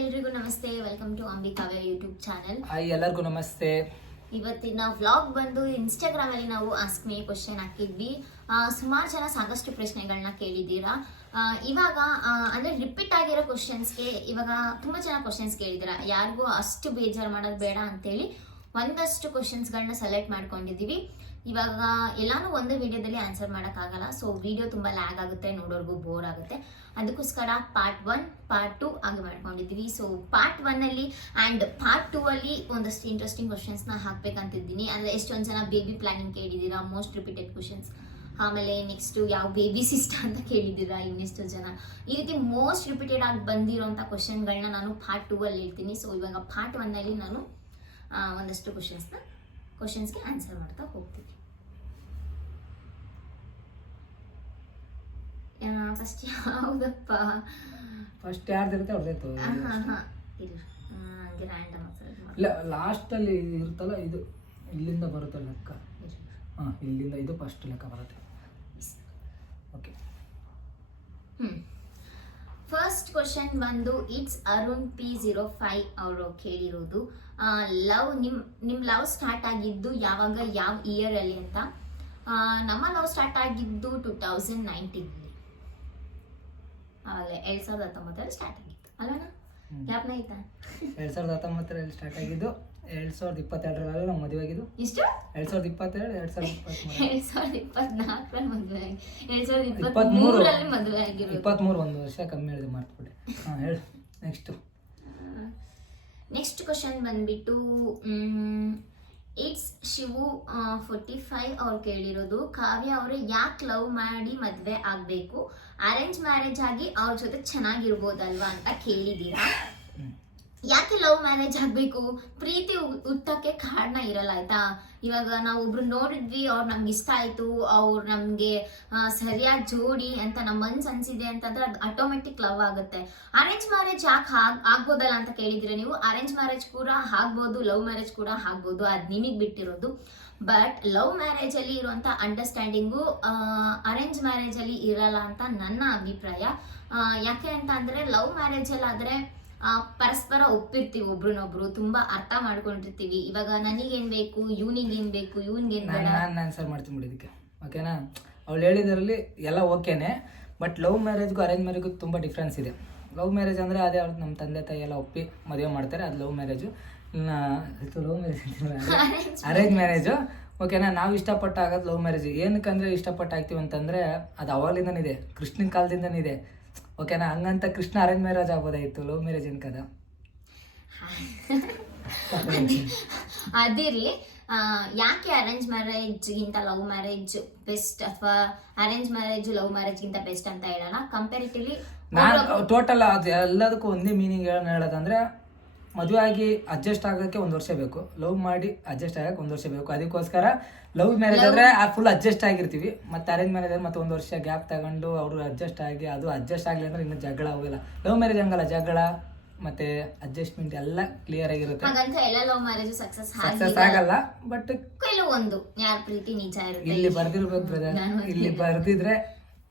ಎಲ್ರಿಗೂ ನಮಸ್ತೆ welcome to Ambikavya YouTube channel hi ಎಲ್ಲರಿಗೂ ನಮಸ್ತೆ. ಇವತ್ತಿನ ವ್ಲಾಗ್ ಬಂದು ಇನ್ಸ್ಟಾಗ್ರಾಮ್ ಅಲ್ಲಿ ನಾವು ಆಸ್ಕ್ ಮೀ ಕ್ವಶನ್ ಹಾಕಿದ್ವಿ. ಸುಮಾರು ಜನ ಸಾಕಷ್ಟು ಪ್ರಶ್ನೆಗಳನ್ನ ಕೇಳಿದ್ದೀರಾ. ಇವಾಗ ಅಂದ್ರೆ ರಿಪೀಟ್ ಆಗಿರೋ ಕ್ವಶನ್ಸ್ಗೆ ಇವಾಗ ತುಂಬಾ ಜನ ಕ್ವಶನ್ಸ್ ಕೇಳಿದ್ದೀರಾ. ಯಾರಿಗೂ ಅಷ್ಟು ಬೇಜಾರು ಮಾಡೋದು ಬೇಡ ಅಂತೇಳಿ ಒಂದಷ್ಟು ಕ್ವಶನ್ಸ್ಗಳನ್ನ ಸೆಲೆಕ್ಟ್ ಮಾಡ್ಕೊಂಡಿದ್ದೀವಿ. ಇವಾಗ ಎಲ್ಲಾನು ಒಂದೇ ವಿಡಿಯೋದಲ್ಲಿ ಆನ್ಸರ್ ಮಾಡೋಕ್ಕಾಗಲ್ಲ. ಸೊ ವಿಡಿಯೋ ತುಂಬ ಲ್ಯಾಗ್ ಆಗುತ್ತೆ, ನೋಡೋರ್ಗೂ ಬೋರ್ ಆಗುತ್ತೆ. ಅದಕ್ಕೋಸ್ಕರ ಪಾರ್ಟ್ ಒನ್ ಪಾರ್ಟ್ ಟು ಆಗಿ ಮಾಡ್ಕೊಂಡಿದ್ದೀವಿ. ಸೊ ಪಾರ್ಟ್ ಒನ್ನಲ್ಲಿ ಆ್ಯಂಡ್ ಪಾರ್ಟ್ ಟೂ ಅಲ್ಲಿ ಒಂದಷ್ಟು ಇಂಟ್ರೆಸ್ಟಿಂಗ್ ಕ್ವಶನ್ಸ್ನ ಹಾಕ್ಬೇಕಂತಿದ್ದೀನಿ. ಅಂದರೆ ಎಷ್ಟೊಂದು ಜನ ಬೇಬಿ ಪ್ಲಾನಿಂಗ್ ಕೇಳಿದ್ದೀರಾ ಮೋಸ್ಟ್ ರಿಪೀಟೆಡ್ ಕ್ವಶನ್ಸ್ ಆಮೇಲೆ ನೆಕ್ಸ್ಟು ಯಾವ ಬೇಬಿ ಇಷ್ಟ ಅಂತ ಕೇಳಿದ್ದೀರಾ, ಇನ್ನೆಷ್ಟು ಜನ. ಈ ರೀತಿ ಮೋಸ್ಟ್ ರಿಪೀಟೆಡ್ ಆಗಿ ಬಂದಿರೋಂಥ ಕ್ವಶನ್ಗಳನ್ನ ನಾನು ಪಾರ್ಟ್ ಟೂ ಅಲ್ಲಿ ಹೇಳ್ತೀನಿ. ಸೊ ಇವಾಗ ಪಾರ್ಟ್ ಒನ್ನಲ್ಲಿ ನಾನು ಒಂದಷ್ಟು ಕ್ವಶನ್ಸ್ನ ಕ್ವಶನ್ಸ್ಗೆ ಆನ್ಸರ್ ಮಾಡ್ತಾ ಹೋಗ್ತೀವಿ. ಫಸ್ಟ್ ಯಾವುದಪ್ಪ? ಫಸ್ಟ್ ಯಾರ್ದಿರುತ್ತೆ ಅವ್ರದ್ದು ಹಾಂ ಹಾಂ ಹಾಂ ಇರು. ಆ, ಹಂಗೆ ರ್ಯಾಂಡಮ್ ಇಲ್ಲ ಲಾಸ್ಟಲ್ಲಿ ಇರುತ್ತಲ್ಲ ಇದು ಇಲ್ಲಿಂದ ಬರುತ್ತೆ ಲೆಕ್ಕ. ಹಾಂ ಇಲ್ಲಿಂದ ಇದು ಫಸ್ಟ್ ಲೆಕ್ಕ ಬರುತ್ತೆ. Okay hmm. ಫಸ್ಟ್ ಕ್ವಶನ್ ಬಂದು it's Arun P zero five ಅವರು ಕೇಳಿರೋದು. ಲವ್ ನಿಮ್ ನಿಮ್ಮ ಲವ್ ಸ್ಟಾರ್ಟ್ ಆಗಿದ್ದು ಯಾವಾಗ ಯಾವ ಇಯರ್ ಅಲ್ಲಿ ಅಂತ? ನಮ್ಮ ಲವ್ ಸ್ಟಾರ್ಟ್ ಆಗಿದ್ದು ಟೂ ತೌಸಂಡ್ ನೈನ್ಟೀನ್ ಅಲ್ಲೇ. ಎರಡ್ ಸಾವಿರದ ಹತ್ತೊಂಬತ್ತರಲ್ಲಿ ಸ್ಟಾರ್ಟ್ ಆಗಿತ್ತು. ಹ್ಮ್. ಜ್ಞಾಪನ ಎರಡು ಸಾವಿರದ ಹತ್ತೊಂಬತ್ತರಲ್ಲಿ ಸ್ಟಾರ್ಟ್ ಆಗಿದ್ದು ಎರಡು ಸಾವಿರದ ಇಪ್ಪತ್ತೆರಡರಲ್ಲಿ ನಾವು ಮದುವೆ ಆಗಿದ್ದು. ಇಷ್ಟು? ಎರಡು ಸಾವಿರದ ಇಪ್ಪತ್ತೆರಡು ಎರಡು ಸಾವಿರದ ಇಪ್ಪತ್ತ್ಮೂರು ಎರಡ್ ಸಾವಿರದ ಇಪ್ಪತ್ನಾಲ್ಕರಲ್ಲಿ ಮದುವೆ ಆಗಿ. ಎರಡ್ ಸಾವಿರದ ಇಪ್ಪತ್ಮೂರು. ಇಪ್ಪತ್ಮೂರರಲ್ಲಿ ಮದುವೆ ಆಗಿರೋದು. ಇಪ್ಪತ್ತ್ಮೂರು ಒಂದು ವರ್ಷ ಕಮ್ಮಿ ಹೇಳಿದೆ ಮಾಡ್ಬಿಟ್ಟೆ ಹಾಂ ಹೇಳು. ನೆಕ್ಸ್ಟು ನೆಕ್ಸ್ಟ್ ಕ್ವಶನ್ ಬಂದ್ಬಿಟ್ಟು ಇಟ್ಸ್ ಶಿವು ಫೋರ್ಟಿ ಫೈವ್ ಅವ್ರು ಕೇಳಿರೋದು. ಕಾವ್ಯ ಅವರು ಯಾಕೆ ಲವ್ ಮಾಡಿ ಮದುವೆ ಆಗಬೇಕು? ಅರೇಂಜ್ ಮ್ಯಾರೇಜ್ ಆಗಿ ಅವ್ರ ಜೊತೆ ಚೆನ್ನಾಗಿರ್ಬೋದಲ್ವಾ ಅಂತ ಕೇಳಿದ್ದೀರಾ. ಯಾಕೆ ಲವ್ ಮ್ಯಾರೇಜ್ ಆಗಬೇಕು? ಪ್ರೀತಿ ಹುಟ್ಟಕ್ಕೆ ಕಾರಣ ಇರಲ್ಲ, ಆಯ್ತಾ? ಇವಾಗ ನಾವು ಒಬ್ರು ನೋಡಿದ್ವಿ, ಅವ್ರು ನಮ್ಗೆ ಇಷ್ಟ ಆಯ್ತು, ಅವ್ರು ನಮ್ಗೆ ಸರಿಯಾದ ಜೋಡಿ ಅಂತ ನಮ್ಮ ಮನ್ಸ್ ಅನ್ಸಿದೆ ಅಂತಂದ್ರೆ ಅದು ಆಟೋಮೆಟಿಕ್ ಲವ್ ಆಗುತ್ತೆ. ಅರೇಂಜ್ ಮ್ಯಾರೇಜ್ ಯಾಕೆ ಆಗ್ಬೋದಲ್ಲ ಅಂತ ಕೇಳಿದ್ರೆ ನೀವು ಅರೇಂಜ್ ಮ್ಯಾರೇಜ್ ಕೂಡ ಆಗ್ಬೋದು, ಲವ್ ಮ್ಯಾರೇಜ್ ಕೂಡ ಆಗ್ಬೋದು, ಅದು ನಿಮಗೆ ಬಿಟ್ಟಿರೋದು. ಬಟ್ ಲವ್ ಮ್ಯಾರೇಜ್ ಅಲ್ಲಿ ಇರುವಂತ ಅಂಡರ್ಸ್ಟ್ಯಾಂಡಿಂಗು ಅರೇಂಜ್ ಮ್ಯಾರೇಜ್ ಅಲ್ಲಿ ಇರಲ್ಲ ಅಂತ ನನ್ನ ಅಭಿಪ್ರಾಯ. ಯಾಕೆ ಅಂತ ಅಂದ್ರೆ, ಲವ್ ಮ್ಯಾರೇಜ್ ಅಲ್ಲಿ ಆದ್ರೆ ಪರಸ್ಪರ ಒಪ್ಪಿರ್ತೀವಿ ಒಬ್ರನ್ನೊಬ್ರು ತುಂಬಾ ಅರ್ಥ ಮಾಡ್ಕೊಂಡಿರ್ತೀವಿ. ಇವಾಗ ನನಗೇನ್ ಬೇಕು ಇವನಿಗೇನ್ ಬೇಕು ಇವನಿಗೆ ಏನ್ ನಾನು ನಾನು ಆನ್ಸರ್ ಮಾಡ್ತೀನಿ ಬಿಡಿ ಇದಕ್ಕೆ. ಓಕೆನಾ ಅವಳು ಹೇಳಿದ್ರಲ್ಲಿ ಎಲ್ಲ ಓಕೆನೆ ಬಟ್ ಲವ್ ಮ್ಯಾರೇಜ್ಗೂ ಅರೇಂಜ್ ಮ್ಯಾರೇಜ್ಗೂ ತುಂಬ ಡಿಫ್ರೆನ್ಸ್ ಇದೆ. ಲವ್ ಮ್ಯಾರೇಜ್ ಅಂದರೆ ಅದೇ ಅವ್ರು ನಮ್ಮ ತಂದೆ ತಾಯಿ ಎಲ್ಲ ಒಪ್ಪಿ ಮದುವೆ ಮಾಡ್ತಾರೆ ಅದು love marriage love marriage arrange marriage ಓಕೆನಾ ನಾವು ಇಷ್ಟಪಟ್ಟ ಆಗೋದು ಲವ್ ಮ್ಯಾರೇಜ್ ಏನಕ್ಕಂದ್ರೆ ಇಷ್ಟಪಟ್ಟು ಆಗ್ತೀವಿ ಅಂತಂದರೆ ಅದು ಅವಾಗಲಿಂದನೇ ಇದೆ ಕೃಷ್ಣನ ಕಾಲದಿಂದನೇ ಇದೆ. ಓಕೆನಾ? ಹಂಗಂತ ಕೃಷ್ಣ ಅರೇಂಜ್ ಮ್ಯಾರೇಜ್ ಆಗ್ಬೋದಾಯಿತು ಲವ್ ಮ್ಯಾರೇಜ್ ಏನ್ಕದ ಅದಿರ್ಲಿ ಆ, ಯಾಕೆ ಅರೇಂಜ್ ಮ್ಯಾರೇಜ್ ಗಿಂತ ಲವ್ ಮ್ಯಾರೇಜ್ ಬೆಸ್ಟ್ ಅಥವಾ ಅರೇಂಜ್ ಮ್ಯಾರೇಜ್ ಲವ್ ಮ್ಯಾರೇಜ್ ಗಿಂತ ಬೆಸ್ಟ್ ಅಂತ ಹೇಳೋಣ? ಕಂಪೇರಿಟಿವ್ಲಿ ನಾನು ಟೋಟಲ್ ಅದು ಎಲ್ಲದಕ್ಕೂ ಒಂದೇ ಮೀನಿಂಗ್ ಹೇಳೋದಂದ್ರೆ ಮದುವೆ ಆಗಿ ಅಡ್ಜಸ್ಟ್ ಆಗೋಕ್ಕೆ ಒಂದು ವರ್ಷ ಬೇಕು. ಲವ್ ಮಾಡಿ ಅಡ್ಜಸ್ಟ್ ಆಗಕ್ಕೆ ಒಂದು ವರ್ಷ ಬೇಕು. ಅದಕ್ಕೋಸ್ಕರ ಲವ್ ಮ್ಯಾರೇಜ್ ಆದರೆ ಫುಲ್ ಅಡ್ಜಸ್ಟ್ ಆಗಿರ್ತೀವಿ. ಮತ್ತೆ ಅರೇಂಜ್ ಮ್ಯಾರೇಜ್ ಮತ್ತೆ ಒಂದು ವರ್ಷ ಗ್ಯಾಪ್ ತಗೊಂಡು ಅವರು ಅಡ್ಜಸ್ಟ್ ಆಗಿ ಅದು ಅಡ್ಜಸ್ಟ್ ಆಗಲಿ ಅಂದರೆ ಇನ್ನು ಜಗಳ ಹೋಗಲ್ಲ ಲವ್ ಮ್ಯಾರೇಜ್ ಹಂಗಲ್ಲ ಜಗಳ ಮತ್ತೆ ಅಡ್ಜಸ್ಟ್ಮೆಂಟ್ ಎಲ್ಲ ಕ್ಲಿಯರ್ ಆಗಿರುತ್ತೆ. ಹಾಗಂತ ಎಲ್ಲ ಲವ್ ಮ್ಯಾರೇಜ್ ಸಕ್ಸಸ್ ಸಕ್ಸಸ್ ಆಗಲ್ಲ. ಬಟ್ ಒಂದು. ಯಾರ ಪ್ರೀತಿ ನಿಜ ಇರುತ್ತೆ ಇಲ್ಲಿ ಬರ್ದಿರ್ಬೇಕು ಬ್ರದರ್ ಇಲ್ಲಿ ಬರ್ದಿದ್ರೆ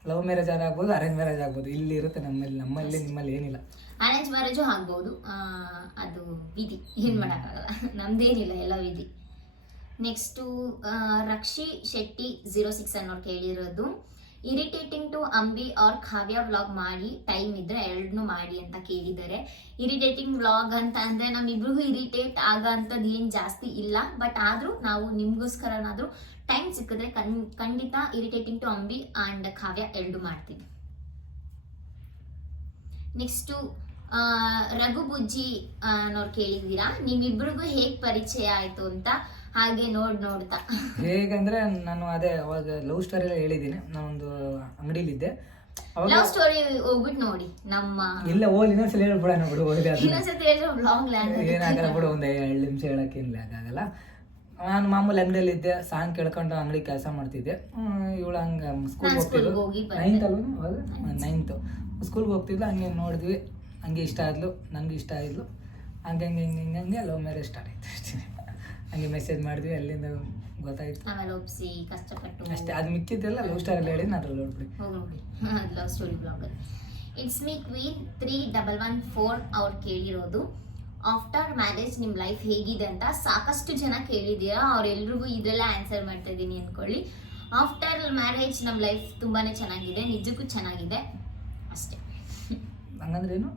ಲವ್ ಮ್ಯಾರೇಜ್ ಆಗ್ಬೋದು ಅರೇಂಜ್ ಮ್ಯಾರೇಜ್ ಆಗ್ಬೋದು. ಇಲ್ಲಿ ಇರುತ್ತೆ ನಮ್ಮಲ್ಲಿ ನಮ್ಮಲ್ಲಿ ನಿಮ್ಮಲ್ಲಿ ಏನಿಲ್ಲ. ಅರೇಂಜ್ ಮ್ಯಾರೇಜು ಆಗ್ಬೋದು. ಅದು ವಿಧಿ. ಏನು ಮಾಡೋಕ್ಕಾಗಲ್ಲ. ನಮ್ದೇನಿಲ್ಲ ಎಲ್ಲ ವಿಧಿ. Next Rakshi Shetty zero six ಅನ್ನೋರು ಕೇಳಿರೋದು. Irritating to Ambi or Kavya vlog ಮಾಡಿ ಟೈಮ್ ಇದ್ರೆ ಎರಡನ್ನೂ ಮಾಡಿ ಅಂತ ಕೇಳಿದ್ದಾರೆ. ಇರಿಟೇಟಿಂಗ್ ವ್ಲಾಗ್ ಅಂತ ಅಂದ್ರೆ ನಮ್ಮಿಬ್ರಿಗೂ ಇರಿಟೇಟ್ ಆಗೋಂಥದ್ದು ಏನು ಜಾಸ್ತಿ ಇಲ್ಲ. ಬಟ್ ಆದ್ರೂ ನಾವು ನಿಮಗೋಸ್ಕರನಾದರೂ ಟೈಮ್ ಸಿಕ್ಕಿದ್ರೆ ಕಣ್ ಖಂಡಿತ irritating to Ambi and Kavya ಎರಡು ಮಾಡ್ತೀವಿ. ನೆಕ್ಸ್ಟು ರಘು ಬುಜ್ಜಿ ಅನ್ನೋರು ಕೇಳಿದ್ದೀರಾ? ನಿಮ್ಮಿಬ್ರಿಗೂ ಹೇಗ್ ಪರಿಚಯ ಆಯ್ತು ಅಂತ ಹಾಗೆ ನೋಡ್ ನೋಡ್ತಾ. ಹೇಗಂದ್ರೆ ನಾನು ಅದೇ ಅವಾಗ ಲವ್ ಸ್ಟೋರಿ ಎಲ್ಲ ಹೇಳಿದ್ದೀನಿ. ನಾನೊಂದು ಅಂಗಡಿಲಿದ್ದೆ ಲವ್ ಸ್ಟೋರಿ ಹೋಗ್ಬಿಟ್ಟು ನೋಡಿ ನಮ್ಮ ಇಲ್ಲ ಹೋಗ್ಲಿ ಇನ್ನೊಂದ್ಸಲ ಹೇಳ್ಬಿಡೋಣ ಬಿಡು ಹೋಗ್ಲಿ ಇನ್ನೊಂದ್ಸತಿ ಹೇಳಿದ್ರೆ ಲ್ಯಾಂಡ್ ಏನಾಗಲ್ಲ ಬಿಡು ಒಂದು ಎರಡು ನಿಮಿಷ ಹೇಳಕ್ಕೆ ಏನಿಲ್ಲ ಆಗಲ್ಲ ನಾನು ಮಾಮೂಲಿ ಅಂಗಡಿಯಲ್ಲಿ ಇದ್ದೆ ಸಾಂಗ್ ಕೇಳ್ಕೊಂಡು ಅಂಗಡಿ ಕೆಲಸ ಮಾಡ್ತಿದ್ದೆ. ಇವಳು ಹಂಗ ಹೋಗ್ತಿದ್ಲು. ಸ್ಕೂಲ್ಗೆ ಹೋಗಿ ಬಂದೆ. ನೈನ್ತ್ ಅಲ್ವ ನೈನ್ತು ಸ್ಕೂಲ್ಗೆ ಹೋಗ್ತಿದ್ಲು ಹಂಗೆ ನೋಡಿದ್ವಿ. ಹಂಗೆ ಇಷ್ಟ ಆದ್ಲು ನನಗೆ ಇಷ್ಟ ಆದ್ಲು ಹಂಗೆ ಹಂಗೆ ಹಿಂಗೆ ಹಿಂಗೆ ಹಂಗೆ ಲವ್ ಮ್ಯಾರೇಜ್ ಸ್ಟಾರ್ಟ್ ಆಯ್ತು ಅಷ್ಟೇ. ಹಂಗೆ ಮೆಸೇಜ್ ಮಾಡಿದ್ವಿ ಅಲ್ಲಿಂದ ಗೊತ್ತಾಯ್ತು. ಆಮೇಲೆ ಒಪ್ಸಿ ಕಷ್ಟಪಟ್ಟು. ಅಷ್ಟೇ ಅದು ಮಿಕ್ಕಿದ್ದೆಲ್ಲ ಲವ್ ಸ್ಟಾರ್ ಅಲ್ಲಿ ಹೇಳಿ ನಾನು ಅದ್ರಲ್ಲಿ ನೋಡ್ಬಿಡಿ. ಹೋಗಿ ನೋಡಿ love story blog it's me queen three double one four ಅವ್ರು ಕೇಳಿರೋದು. ಆಫ್ಟರ್ ಮ್ಯಾರೇಜ್ ನಿಮ್ಮ ಲೈಫ್ ಹೇಗಿದೆ ಅಂತ ಸಾಕಷ್ಟು ಜನ ಕೇಳಿದ್ದೀರಾ? ಅವ್ರೆಲ್ರಿಗೂ ಇದೆಲ್ಲ ಆನ್ಸರ್ ಮಾಡ್ತಾ ಇದ್ದೀನಿ ಅಂದ್ಕೊಳ್ಳಿ ಆಫ್ಟರ್ ಮ್ಯಾರೇಜ್ ನಮ್ಮ ಲೈಫ್ ತುಂಬಾ ಚೆನ್ನಾಗಿದೆ ನಿಜಕ್ಕೂ ಚೆನ್ನಾಗಿದೆ. ಅಷ್ಟೇ. ಹಂಗಂದ್ರೆ ಏನು?